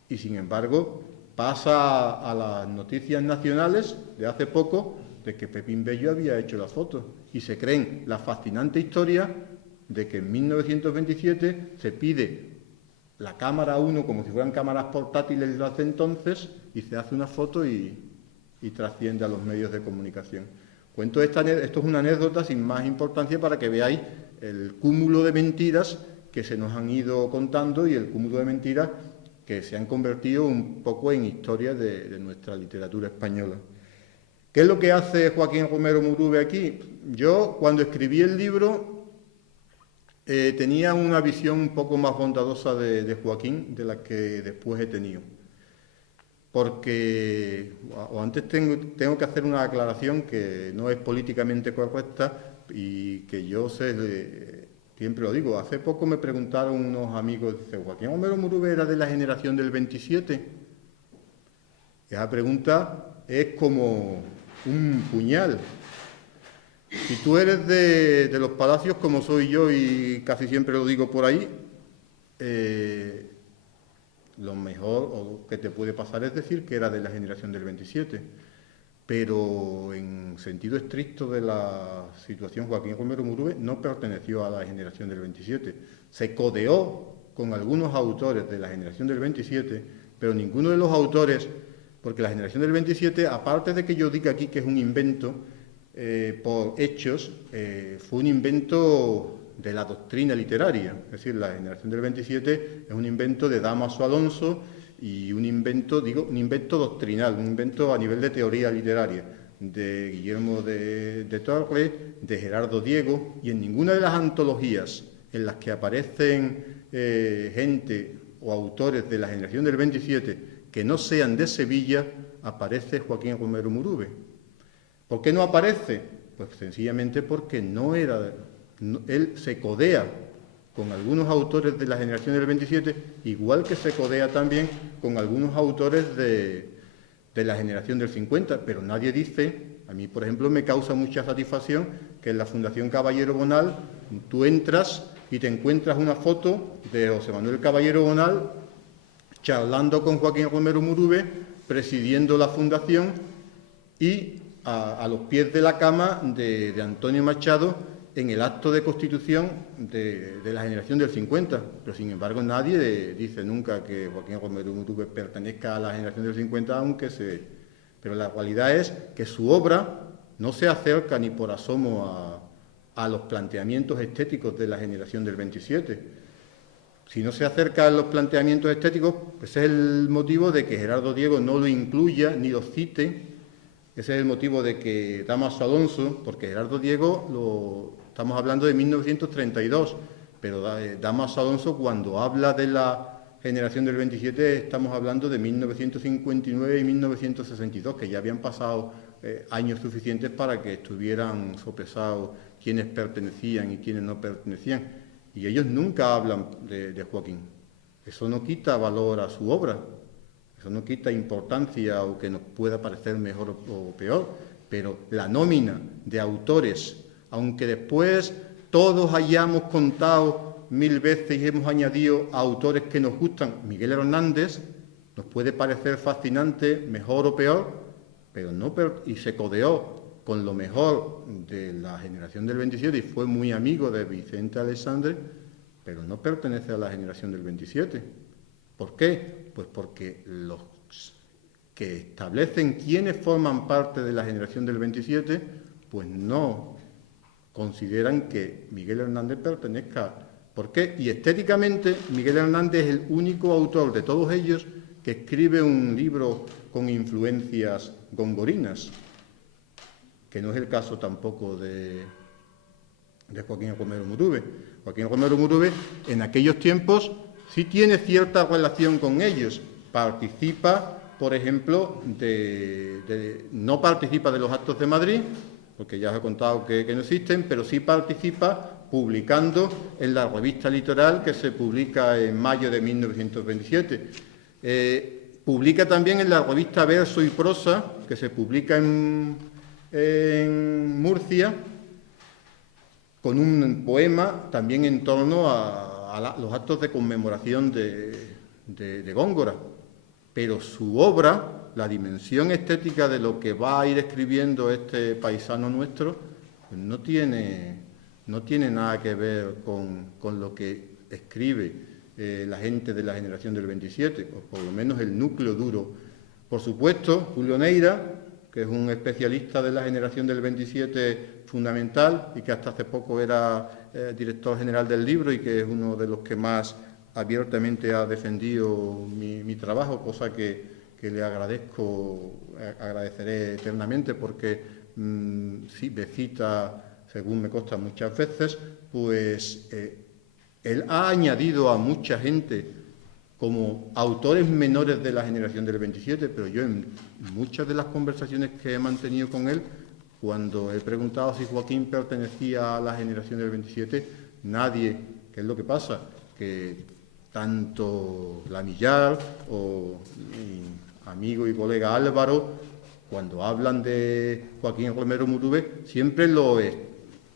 Y sin embargo, pasa a las noticias nacionales de hace poco de que Pepín Bello había hecho la foto, y se creen la fascinante historia de que en 1927 se pide la cámara 1 como si fueran cámaras portátiles de hace entonces, y se hace una foto y trasciende a los medios de comunicación. Cuento esto es una anécdota sin más importancia para que veáis el cúmulo de mentiras que se nos han ido contando y el cúmulo de mentiras que se han convertido un poco en historia de nuestra literatura española. ¿Qué es lo que hace Joaquín Romero Murube aquí? Yo, cuando escribí el libro, tenía una visión un poco más bondadosa de Joaquín de la que después he tenido. Porque, o antes tengo que hacer una aclaración que no es políticamente correcta y que yo siempre lo digo. Hace poco me preguntaron unos amigos, dice, ¿Joaquín Romero Murube era de la generación del 27? Esa pregunta es como un puñal. Si tú eres de los palacios como soy yo, y casi siempre lo digo por ahí, lo mejor que te puede pasar es decir que era de la generación del 27. Pero en sentido estricto de la situación, Joaquín Romero Murube no perteneció a la generación del 27. Se codeó con algunos autores de la generación del 27, pero ninguno de los autores, porque la generación del 27, aparte de que yo diga aquí que es un invento por hechos, fue un invento de la doctrina literaria. Es decir, la generación del 27 es un invento de Dámaso Alonso y un invento doctrinal, un invento a nivel de teoría literaria, de Guillermo de Torres, de Gerardo Diego, y en ninguna de las antologías en las que aparecen gente o autores de la generación del 27 que no sean de Sevilla, aparece Joaquín Romero Murube. ¿Por qué no aparece? Pues sencillamente porque él se codea con algunos autores de la generación del 27, igual que se codea también con algunos autores de la generación del 50, pero nadie dice, a mí por ejemplo me causa mucha satisfacción que en la Fundación Caballero Bonal tú entras y te encuentras una foto de José Manuel Caballero Bonal charlando con Joaquín Romero Murube, presidiendo la fundación, y a los pies de la cama de Antonio Machado en el acto de constitución de la generación del 50. Pero sin embargo nadie dice nunca que Joaquín Romero Murube pertenezca a la generación del 50, pero la realidad es que su obra no se acerca ni por asomo a los planteamientos estéticos de la generación del 27. Si no se acerca a los planteamientos estéticos, pues ese es el motivo de que Gerardo Diego no lo incluya ni lo cite. Ese es el motivo de que Dámaso Alonso, porque Gerardo Diego estamos hablando de 1932, pero Dámaso Alonso, cuando habla de la generación del 27, estamos hablando de 1959 y 1962, que ya habían pasado años suficientes para que estuvieran sopesados quiénes pertenecían y quiénes no pertenecían. Y ellos nunca hablan de Joaquín. Eso no quita valor a su obra. Eso no quita importancia o que nos pueda parecer mejor o peor, pero la nómina de autores, aunque después todos hayamos contado 1000 veces y hemos añadido a autores que nos gustan, Miguel Hernández nos puede parecer fascinante, mejor o peor, pero no y se codeó con lo mejor de la generación del 27 y fue muy amigo de Vicente Aleixandre, pero no pertenece a la generación del 27. ¿Por qué? Pues porque los que establecen quiénes forman parte de la generación del 27, pues no consideran que Miguel Hernández pertenezca. ¿Por qué? Y estéticamente Miguel Hernández es el único autor de todos ellos que escribe un libro con influencias gongorinas, que no es el caso tampoco de Joaquín Romero Murube. Joaquín Romero Murube en aquellos tiempos sí tiene cierta relación con ellos. Participa, por ejemplo, no participa de los actos de Madrid, porque ya os he contado que no existen, pero sí participa publicando en la revista Litoral, que se publica en mayo de 1927. Publica también en la revista Verso y Prosa, que se publica en Murcia, con un poema también en torno a los actos de conmemoración de Góngora. Pero su obra, la dimensión estética de lo que va a ir escribiendo este paisano nuestro, pues no tiene nada que ver con lo que escribe la gente de la generación del 27, o por lo menos el núcleo duro. Por supuesto, Julio Neira, que es un especialista de la generación del 27 fundamental y que hasta hace poco era director general del libro y que es uno de los que más abiertamente ha defendido mi trabajo, cosa que le agradeceré eternamente porque sí, me cita, según me consta muchas veces, pues él ha añadido a mucha gente como autores menores de la generación del 27, pero yo en muchas de las conversaciones que he mantenido con él, cuando he preguntado si Joaquín pertenecía a la generación del 27, nadie, ¿qué es lo que pasa? Que tanto Lamillar o mi amigo y colega Álvaro, cuando hablan de Joaquín Romero Murube, siempre lo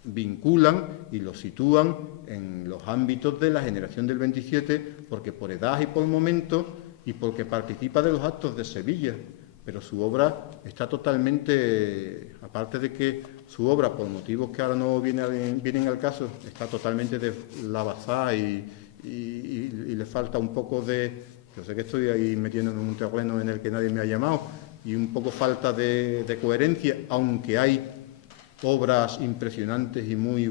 vinculan y lo sitúan en los ámbitos de la generación del 27, porque por edad y por momento y porque participa de los actos de Sevilla. Pero su obra está totalmente, aparte de que su obra, por motivos que ahora no vienen al caso, está totalmente deslavazada y le falta un poco de... Yo sé que estoy ahí metiéndome en un terreno en el que nadie me ha llamado, y un poco falta de coherencia, aunque hay obras impresionantes y muy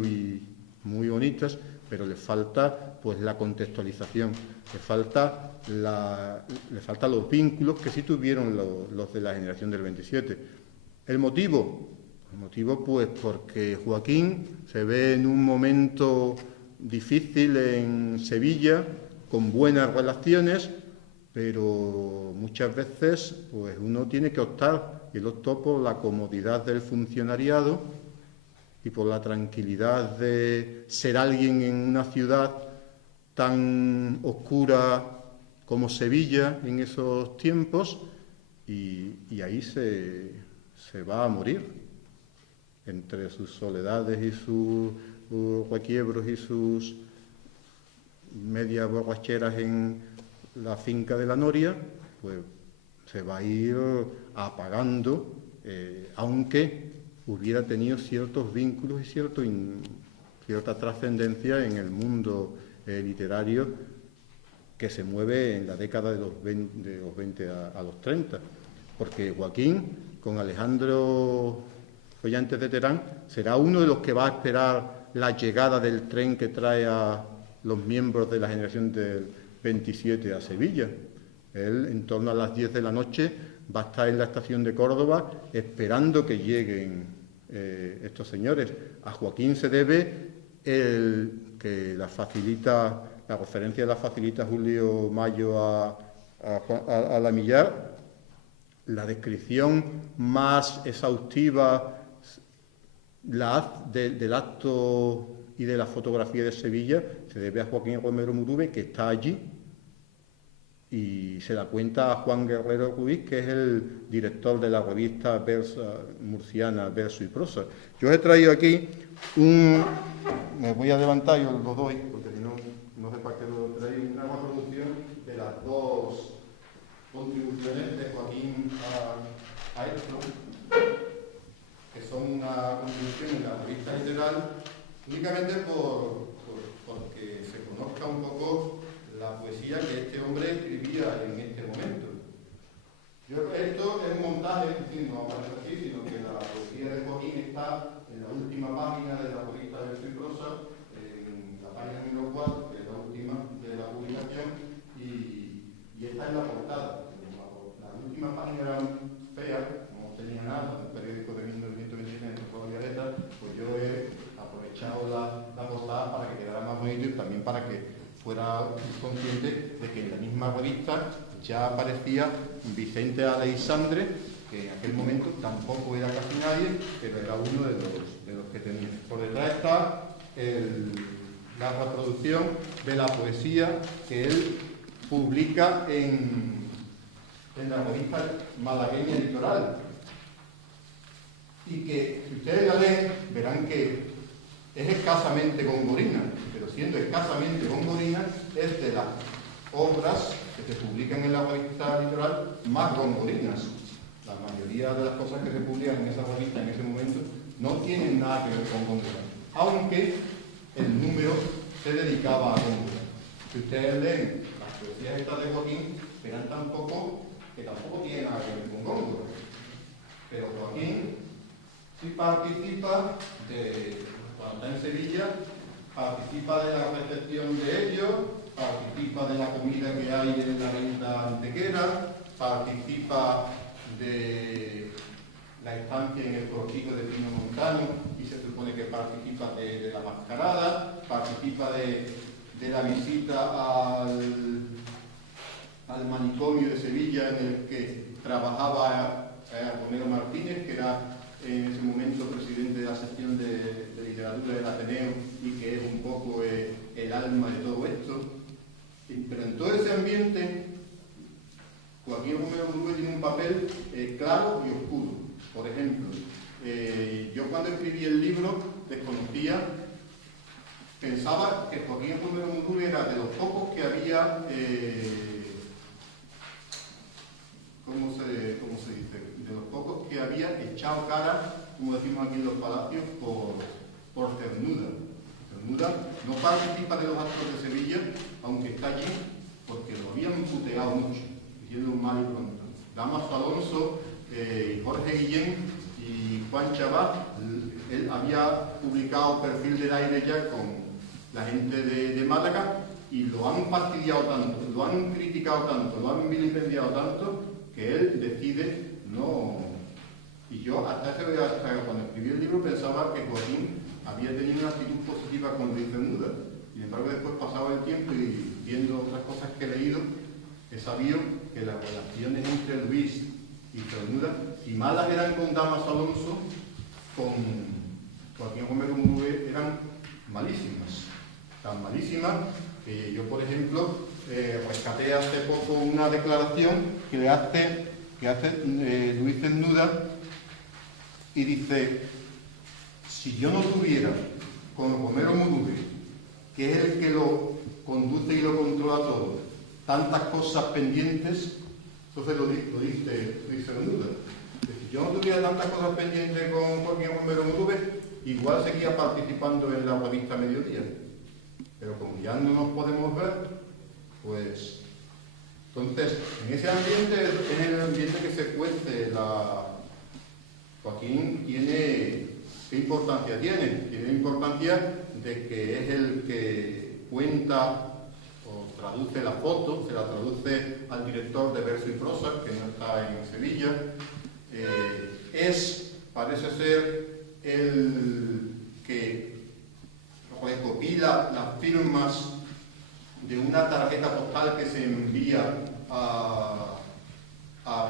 bonitas, pero le falta pues la contextualización, le falta los vínculos que sí tuvieron los de la generación del 27. El motivo pues porque Joaquín se ve en un momento difícil en Sevilla, con buenas relaciones, pero muchas veces pues uno tiene que optar, y él optó por la comodidad del funcionariado y por la tranquilidad de ser alguien en una ciudad tan oscura como Sevilla en esos tiempos, y ahí se va a morir, entre sus soledades y sus requiebros y sus medias borracheras en la finca de la Noria, pues se va a ir apagando, aunque hubiera tenido ciertos vínculos y cierta trascendencia en el mundo literario que se mueve en la década de los 20 a los 30, porque Joaquín, con Alejandro Collantes de Terán, será uno de los que va a esperar la llegada del tren que trae a los miembros de la generación del 27 a Sevilla. Él, en torno a las 10 de la noche, va a estar en la estación de Córdoba esperando que lleguen estos señores. A Joaquín se debe que la referencia la facilita Julio Mayo a Lamillar, la descripción más exhaustiva del acto y de la fotografía de Sevilla se debe a Joaquín Romero Murube, que está allí y se la cuenta a Juan Guerrero Ruiz, que es el director de la revista murciana Verso y Prosa. Yo os he traído aquí me voy a levantar y os lo doy, porque si no, no sé para qué lo traigo, una reproducción de las dos contribuciones de Joaquín a esto, que son una contribución en la revista literal, únicamente porque se conozca un poco la poesía que este hombre escribía en este momento. Esto es un montaje, no aparece aquí, sino que la poesía de Joaquín está en la última página de la revista Verso y Prosa, en la página número 4, que es la última de la publicación, y está en la portada. Las últimas páginas eran feas, no tenía nada, un periódico de 1929 en toda Violeta, pues yo he aprovechado la portada para que quedara más bonito y también para que fuera consciente de que en la misma revista ya aparecía Vicente Aleixandre, que en aquel momento tampoco era casi nadie, pero era uno de los que tenía. Por detrás está la reproducción de la poesía que él publica en la revista malagueña Litoral. Y que, si ustedes la leen, verán que es escasamente gongorina, pero siendo escasamente gongorina, es de las obras que se publican en la revista Litoral más gongorinas. La mayoría de las cosas que se publican en esa revista en ese momento no tienen nada que ver con Góngora, aunque el número se dedicaba a Góngora. Si ustedes leen las poesías estas de Joaquín, verán que tampoco tiene nada que ver con Góngora. Pero Joaquín sí participa cuando está en Sevilla, participa de la recepción de ellos, participa de la comida que hay en la venta antequera, participa de la estancia en el cortijo de Pino Montano y se supone que participa de la mascarada, participa de la visita al manicomio de Sevilla en el que trabajaba Romero Martínez, que era en ese momento presidente de la sección de literatura del Ateneo y que es un poco el alma de todo esto. Pero en todo ese ambiente, Joaquín Romero Murube tiene un papel claro y oscuro. Por ejemplo, yo cuando escribí el libro pensaba que Joaquín Romero Murube era de los pocos que había, ¿cómo se dice? De los pocos que había echado cara, como decimos aquí en los palacios, por Cernuda. Cernuda no participa de los actos de Sevilla, aunque está allí, porque lo habían puteado mucho, diciendo un mal y pronto. Damaso Alonso, Jorge Guillén y Juan Chabá, él había publicado Perfil del Aire ya con la gente de Málaga y lo han fastidiado tanto, lo han criticado tanto, lo han vilipendiado tanto, que él decide no. Y yo hasta cuando escribí el libro pensaba que Joaquín había tenido una actitud positiva con Luis Cernuda. Sin embargo, después pasaba el tiempo y viendo otras cosas que he leído, he sabido que las relaciones entre Luis y Cernuda, si malas eran con Damaso Alonso, con Joaquín Romero Murube eran malísimas. Tan malísimas que yo, por ejemplo, rescaté hace poco una declaración que hace Luis Cernuda y dice: si yo no tuviera con Romero Murube, que es el que lo conduce y lo controla todo, tantas cosas pendientes, entonces lo dice Luis Cernuda. Si yo no tuviera tantas cosas pendientes con Joaquín Romero Murube, igual seguía participando en la revista Mediodía. Pero como ya no nos podemos ver, pues... Entonces, en ese ambiente, es el ambiente que se cuece Joaquín tiene... ¿Qué importancia tiene? Tiene importancia de que es el que cuenta o traduce la foto, se la traduce al director de Verso y Prosa, que no está en Sevilla. Parece ser el que recopila las firmas de una tarjeta postal que se envía a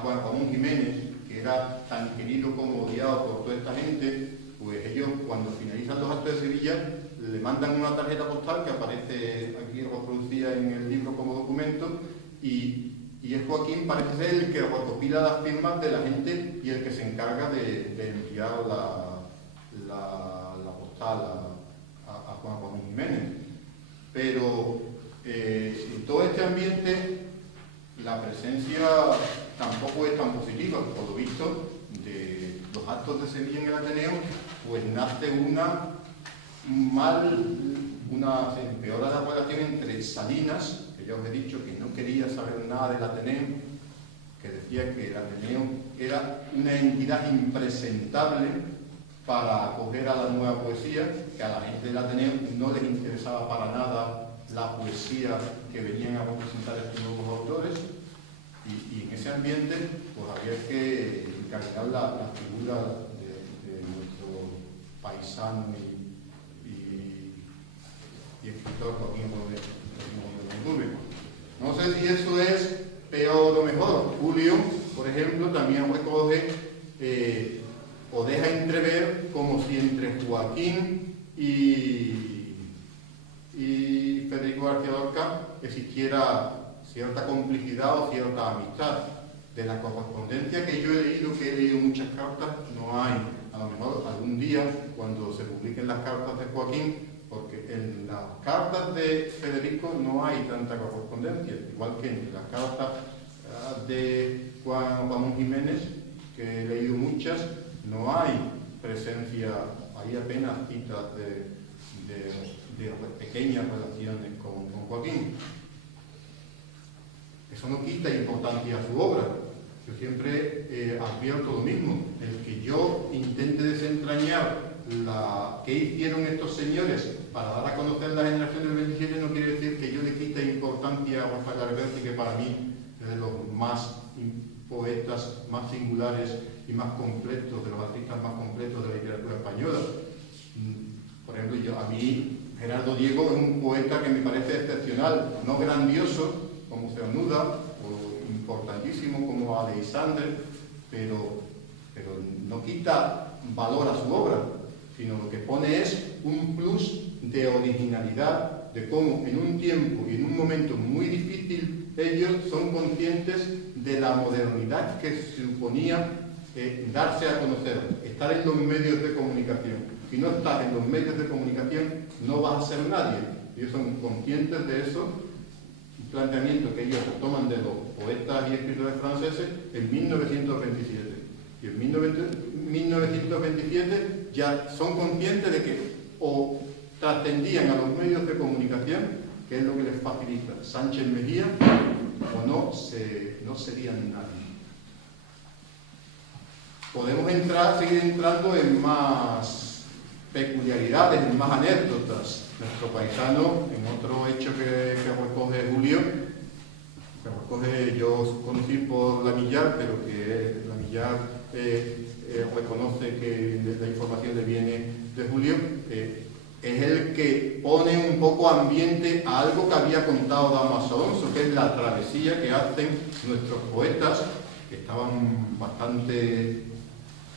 Juan Ramón Jiménez, que era tan querido como odiado por toda esta gente. Pues ellos, cuando finalizan los actos de Sevilla, le mandan una tarjeta postal que aparece aquí reproducida en el libro como documento y y es Joaquín, parece ser el que recopila las firmas de la gente y el que se encarga de enviar la postal a Juan Jiménez. Pero en todo este ambiente la presencia tampoco es tan positiva. Por lo visto, de los actos de Sevilla en el Ateneo, pues nace una empeorada relación entre Salinas, que ya os he dicho que no quería saber nada del Ateneo, que decía que el Ateneo era una entidad impresentable para acoger a la nueva poesía, que a la gente del Ateneo no les interesaba para nada la poesía que venían a representar estos nuevos autores, y en ese ambiente pues había que encargar la figura de nuestro paisano y escritor Joaquín Gómez. No sé si eso es peor o mejor. Julio, por ejemplo, también recoge o deja entrever como si entre Joaquín y Federico García Lorca existiera cierta complicidad o cierta amistad. De la correspondencia que yo he leído muchas cartas, no hay. A lo mejor algún día, cuando se publiquen las cartas de Joaquín, porque en las cartas de Federico no hay tanta correspondencia, igual que en las cartas de Juan Jiménez, que he leído muchas, no hay presencia, hay apenas citas de pequeñas relaciones con Joaquín. Eso no quita importancia a su obra. Yo siempre advierto lo mismo, el que yo intente desentrañar qué hicieron estos señores para dar a conocer la generación del 27 no quiere decir que yo le quite importancia a Rafael Alberti, que para mí es de los más poetas más singulares y más completos, de los artistas más completos de la literatura española. Por ejemplo, a mí Gerardo Diego es un poeta que me parece excepcional, no grandioso como Cernuda, o importantísimo como Alexander, pero no quita valor a su obra, sino lo que pone es un plus de originalidad, de cómo en un tiempo y en un momento muy difícil ellos son conscientes de la modernidad que suponía darse a conocer, estar en los medios de comunicación. Si no estás en los medios de comunicación, no vas a ser nadie. Ellos son conscientes de eso, un planteamiento que ellos toman de los poetas y escritores franceses en 1927. Y en 1927 ya son conscientes de que o trascendían a los medios de comunicación, que es lo que les facilita Sánchez Mejía, o no serían nadie. Podemos seguir entrando en más peculiaridades, en más anécdotas. Nuestro paisano, en otro hecho que recoge Julio, yo conocí por Lamillar, pero que Lamillar reconoce que la información le viene de Julio, es el que pone un poco ambiente a algo que había contado Damaso Alonso, que es la travesía que hacen nuestros poetas, que estaban bastante,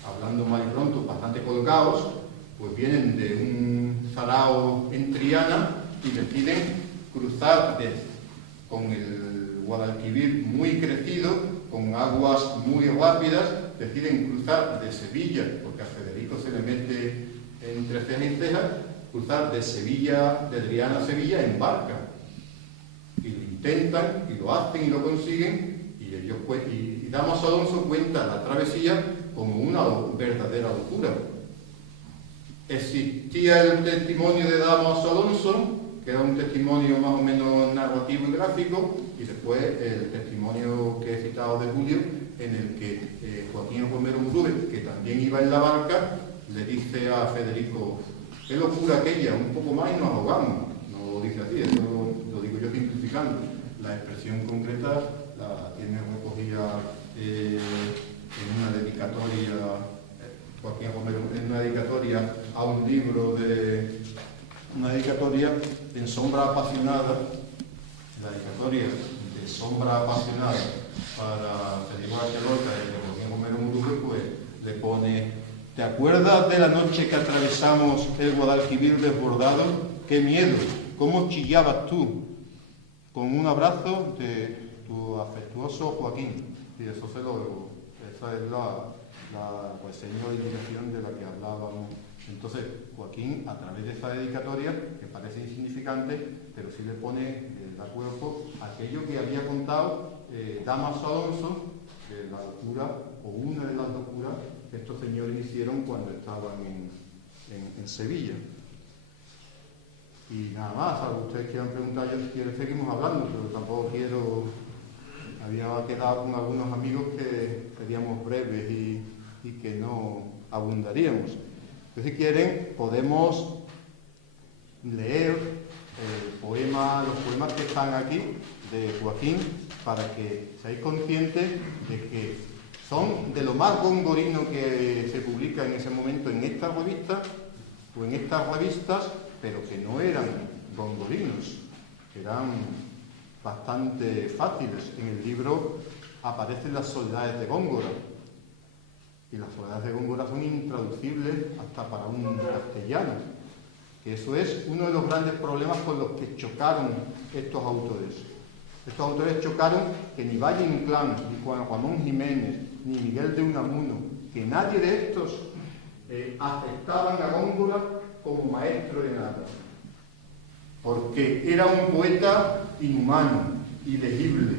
hablando mal y pronto, bastante colgados, pues vienen de un sarao en Triana y deciden cruzar con el Guadalquivir muy crecido, con aguas muy rápidas, deciden cruzar de Sevilla, porque a Federico se le mete entre ceja y ceja, cruzar de Triana a Sevilla en barca. Y lo intentan, y lo hacen y lo consiguen, y Damaso Alonso cuenta la travesía como una verdadera locura. Existía el testimonio de Damaso Alonso, que era un testimonio más o menos narrativo y gráfico, y después el testimonio que he citado de Julio, en el que Joaquín Romero Murube, que también iba en la barca, le dice a Federico: qué locura aquella, un poco más y nos ahogamos. No lo dice así, eso lo digo yo simplificando. La expresión concreta la tiene recogida en una dedicatoria, Joaquín Romero, en una dedicatoria a un libro una dedicatoria en Sombra Apasionada, la dedicatoria de Sombra Apasionada para Federico García Lorca y de Joaquín Romero Murube, pues le pone: ¿te acuerdas de la noche que atravesamos el Guadalquivir desbordado? ¡Qué miedo! ¿Cómo chillabas tú? Con un abrazo de afectuoso Joaquín, y eso esa es la reseña o indicación de la que hablábamos. Entonces, Joaquín, a través de esa dedicatoria, que parece insignificante, pero sí le pone, da cuerpo a aquello que había contado Damaso Alonso, de la locura, o una de las locuras que estos señores hicieron cuando estaban en Sevilla. Y nada más, a ustedes quieran preguntar, yo si quieren seguimos hablando, pero tampoco quiero... Había quedado con algunos amigos que seríamos breves y que no abundaríamos. Entonces, si quieren, podemos leer los poemas que están aquí de Joaquín, para que seáis conscientes de que son de lo más gongorino que se publica en ese momento en esta revista o en estas revistas, pero que no eran gongorinos, eran bastante fáciles. En el libro aparecen las soledades de Góngora, y las soledades de Góngora son intraducibles hasta para un castellano, que eso es uno de los grandes problemas con los que chocaron estos autores. Estos autores chocaron que ni Valle Inclán, ni Juan Ramón Jiménez, ni Miguel de Unamuno, que nadie de estos aceptaban a Góngora como maestro de nada, porque era un poeta inhumano, ilegible,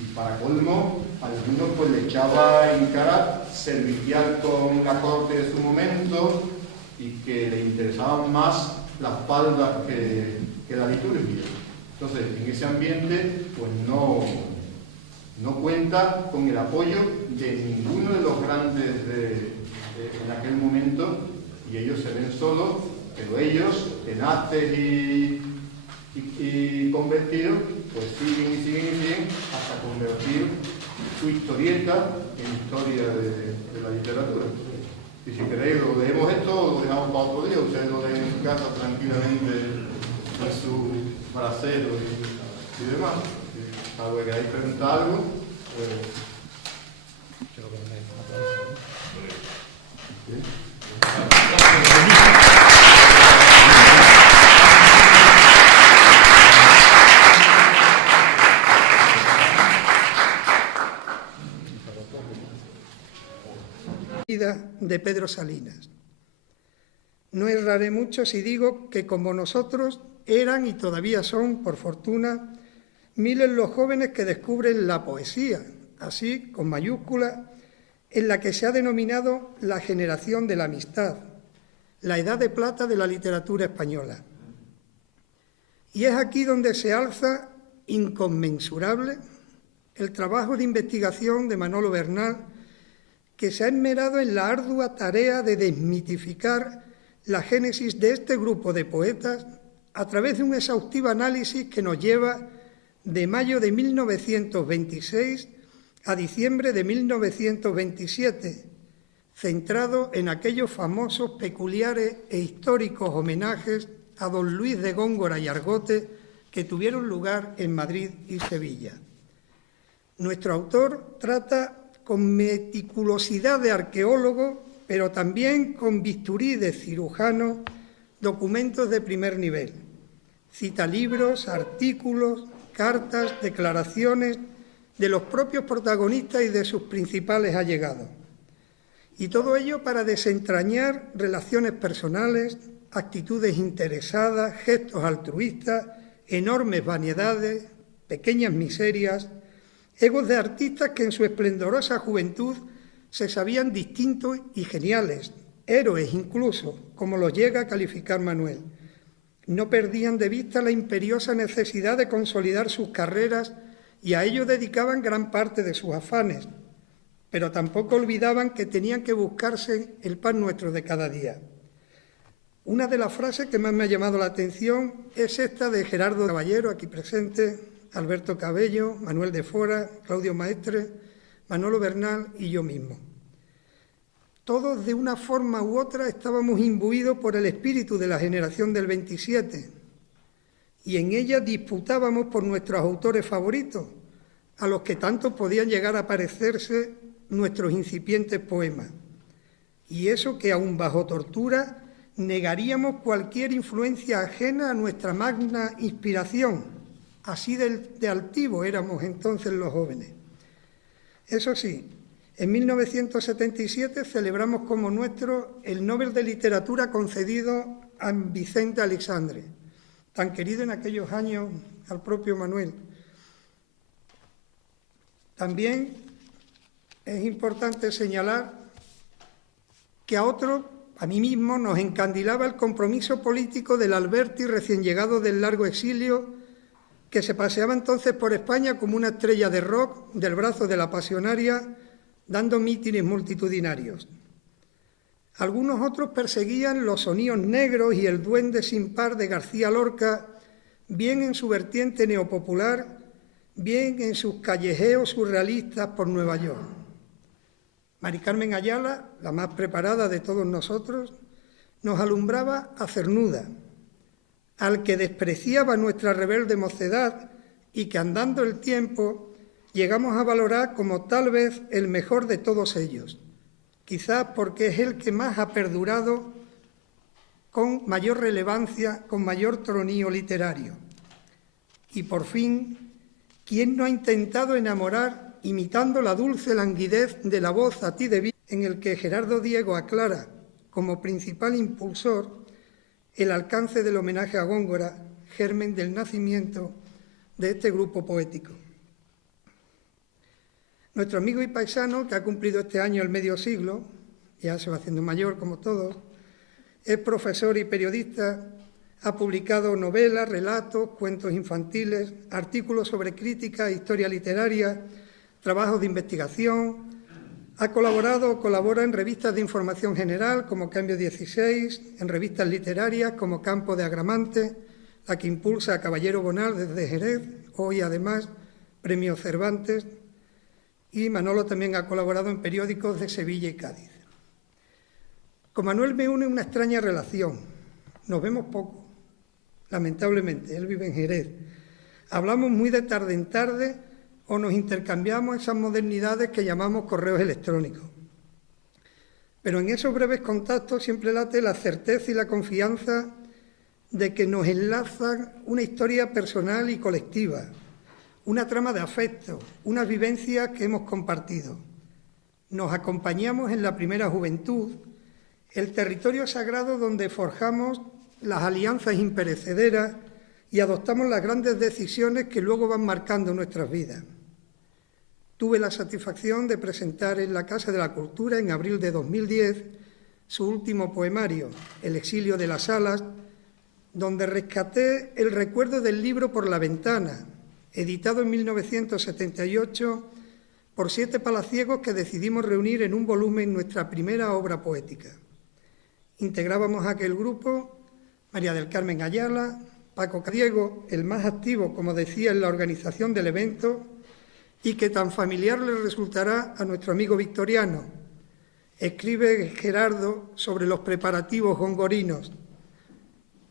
y para colmo, algunos pues le echaba en cara servicial con la corte de su momento y que le interesaban más las paldas que la liturgia. Entonces, en ese ambiente, pues no cuenta con el apoyo de ninguno de los grandes en aquel momento, y ellos se ven solos, pero ellos, tenaces y convertidos, pues siguen hasta convertir su historieta en historia de la literatura. Y si queréis, lo leemos esto, lo dejamos para otro día, ustedes lo leen en su casa tranquilamente en su brasero y demás. Algo que queráis preguntar algo, de Pedro Salinas. No erraré mucho si digo que como nosotros eran y todavía son, por fortuna, miles los jóvenes que descubren la poesía, así con mayúsculas, en la que se ha denominado la generación de la amistad, la edad de plata de la literatura española. Y es aquí donde se alza inconmensurable el trabajo de investigación de Manolo Bernal, que se ha esmerado en la ardua tarea de desmitificar la génesis de este grupo de poetas a través de un exhaustivo análisis que nos lleva de mayo de 1926 a diciembre de 1927, centrado en aquellos famosos, peculiares e históricos homenajes a don Luis de Góngora y Argote que tuvieron lugar en Madrid y Sevilla. Nuestro autor trata con meticulosidad de arqueólogo, pero también con bisturí de cirujano, documentos de primer nivel. Cita libros, artículos, cartas, declaraciones de los propios protagonistas y de sus principales allegados. Y todo ello para desentrañar relaciones personales, actitudes interesadas, gestos altruistas, enormes vanidades, pequeñas miserias, egos de artistas que en su esplendorosa juventud se sabían distintos y geniales, héroes incluso, como los llega a calificar Manuel. No perdían de vista la imperiosa necesidad de consolidar sus carreras y a ello dedicaban gran parte de sus afanes, pero tampoco olvidaban que tenían que buscarse el pan nuestro de cada día. Una de las frases que más me ha llamado la atención es esta de Gerardo Caballero, aquí presente, Alberto Cabello, Manuel de Fora, Claudio Maestre, Manolo Bernal y yo mismo. Todos, de una forma u otra, estábamos imbuidos por el espíritu de la generación del 27 y en ella disputábamos por nuestros autores favoritos, a los que tanto podían llegar a parecerse nuestros incipientes poemas. Y eso que, aun bajo tortura, negaríamos cualquier influencia ajena a nuestra magna inspiración, Así de altivos éramos entonces los jóvenes. Eso sí, en 1977 celebramos como nuestro el Nobel de Literatura concedido a Vicente Aleixandre, tan querido en aquellos años al propio Manuel. También es importante señalar que a mí mismo, nos encandilaba el compromiso político del Alberti recién llegado del largo exilio, que se paseaba entonces por España como una estrella de rock del brazo de la pasionaria, dando mítines multitudinarios. Algunos otros perseguían los soníos negros y el duende sin par de García Lorca, bien en su vertiente neopopular, bien en sus callejeos surrealistas por Nueva York. Mari Carmen Ayala, la más preparada de todos nosotros, nos alumbraba a Cernuda, al que despreciaba nuestra rebelde mocedad y que andando el tiempo llegamos a valorar como tal vez el mejor de todos ellos, quizás porque es el que más ha perdurado con mayor relevancia, con mayor tronío literario. Y por fin, ¿quién no ha intentado enamorar imitando la dulce languidez de la voz a ti de vida, en el que Gerardo Diego aclara como principal impulsor el alcance del homenaje a Góngora, germen del nacimiento de este grupo poético? Nuestro amigo y paisano, que ha cumplido este año el medio siglo, ya se va haciendo mayor como todos, es profesor y periodista, ha publicado novelas, relatos, cuentos infantiles, artículos sobre crítica e historia literaria, trabajos de investigación, ha colaborado o colabora en revistas de información general como Cambio 16, en revistas literarias como Campo de Agramante, la que impulsa a Caballero Bonal desde Jerez, hoy además Premio Cervantes, y Manolo también ha colaborado en periódicos de Sevilla y Cádiz. Con Manuel me une una extraña relación. Nos vemos poco, lamentablemente, él vive en Jerez. Hablamos muy de tarde en tarde o nos intercambiamos esas modernidades que llamamos correos electrónicos. Pero en esos breves contactos siempre late la certeza y la confianza de que nos enlazan una historia personal y colectiva, una trama de afecto, unas vivencias que hemos compartido. Nos acompañamos en la primera juventud, el territorio sagrado donde forjamos las alianzas imperecederas y adoptamos las grandes decisiones que luego van marcando nuestras vidas. Tuve la satisfacción de presentar en la Casa de la Cultura en abril de 2010 su último poemario, El exilio de las alas, donde rescaté el recuerdo del libro Por la ventana, editado en 1978 por 7 palaciegos que decidimos reunir en un volumen nuestra primera obra poética. Integrábamos a aquel grupo María del Carmen Ayala, Paco Diego, el más activo, como decía, en la organización del evento, y que tan familiar le resultará a nuestro amigo Victoriano. Escribe Gerardo sobre los preparativos gongorinos.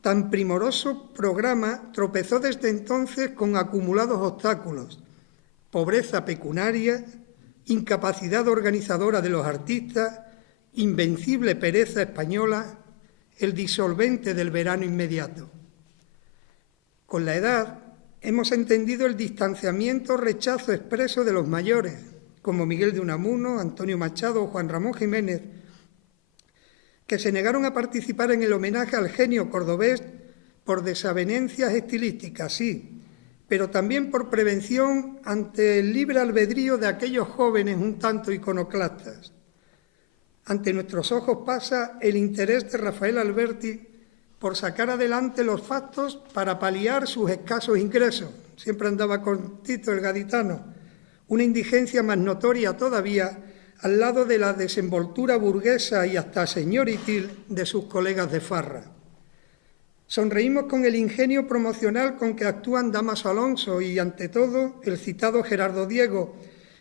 Tan primoroso programa tropezó desde entonces con acumulados obstáculos, pobreza pecuniaria, incapacidad organizadora de los artistas, invencible pereza española, el disolvente del verano inmediato. Con la edad hemos entendido el distanciamiento o rechazo expreso de los mayores, como Miguel de Unamuno, Antonio Machado o Juan Ramón Jiménez, que se negaron a participar en el homenaje al genio cordobés por desavenencias estilísticas, sí, pero también por prevención ante el libre albedrío de aquellos jóvenes un tanto iconoclastas. Ante nuestros ojos pasa el interés de Rafael Alberti por sacar adelante los factos para paliar sus escasos ingresos. Siempre andaba con Tito el gaditano, una indigencia más notoria todavía al lado de la desenvoltura burguesa y hasta señoritil de sus colegas de farra. Sonreímos con el ingenio promocional con que actúan Dámaso Alonso y, ante todo, el citado Gerardo Diego,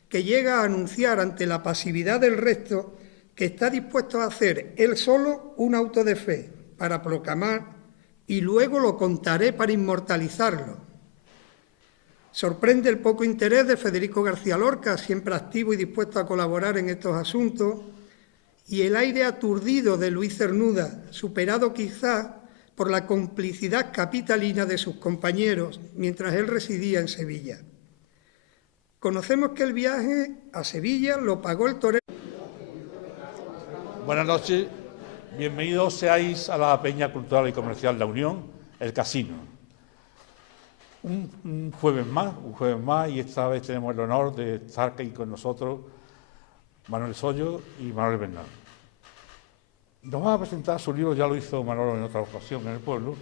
que llega a anunciar ante la pasividad del resto que está dispuesto a hacer él solo un auto de fe para proclamar y luego lo contaré para inmortalizarlo. Sorprende el poco interés de Federico García Lorca, siempre activo y dispuesto a colaborar en estos asuntos, y el aire aturdido de Luis Cernuda, superado quizá por la complicidad capitalina de sus compañeros mientras él residía en Sevilla. Conocemos que el viaje a Sevilla lo pagó el torero. Buenas noches, bienvenidos seáis a la Peña Cultural y Comercial La Unión, el Casino. Un jueves más, y esta vez tenemos el honor de estar aquí con nosotros Manuel Sollo y Manuel Bernal. Nos va a presentar su libro, ya lo hizo Manolo en otra ocasión en el pueblo,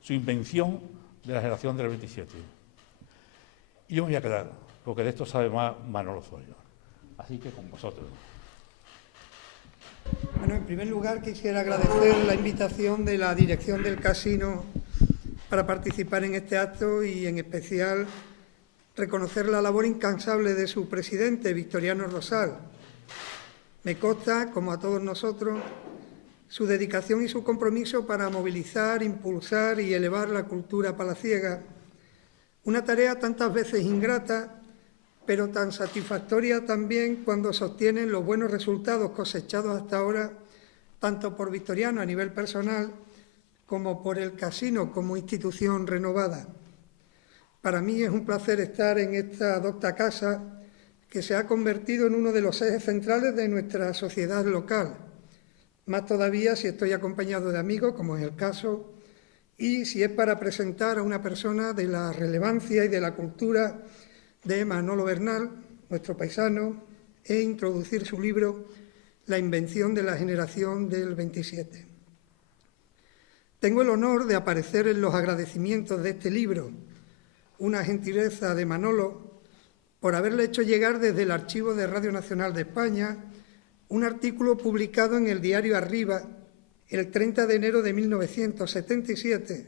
su invención de la generación del 27. Y yo me voy a quedar, porque de esto sabe más Manolo Sollo. Así que con vosotros. Bueno, en primer lugar quisiera agradecer la invitación de la dirección del casino para participar en este acto y en especial reconocer la labor incansable de su presidente, Victoriano Rosal. Me consta, como a todos nosotros, su dedicación y su compromiso para movilizar, impulsar y elevar la cultura palaciega, una tarea tantas veces ingrata, pero tan satisfactoria también cuando sostienen los buenos resultados cosechados hasta ahora, tanto por Victoriano a nivel personal como por el casino como institución renovada. Para mí es un placer estar en esta docta casa que se ha convertido en uno de los ejes centrales de nuestra sociedad local. Más todavía si estoy acompañado de amigos, como es el caso, y si es para presentar a una persona de la relevancia y de la cultura de Manolo Bernal, nuestro paisano, e introducir su libro La invención de la generación del 27. Tengo el honor de aparecer en los agradecimientos de este libro, una gentileza de Manolo por haberle hecho llegar desde el Archivo de Radio Nacional de España un artículo publicado en el diario Arriba el 30 de enero de 1977,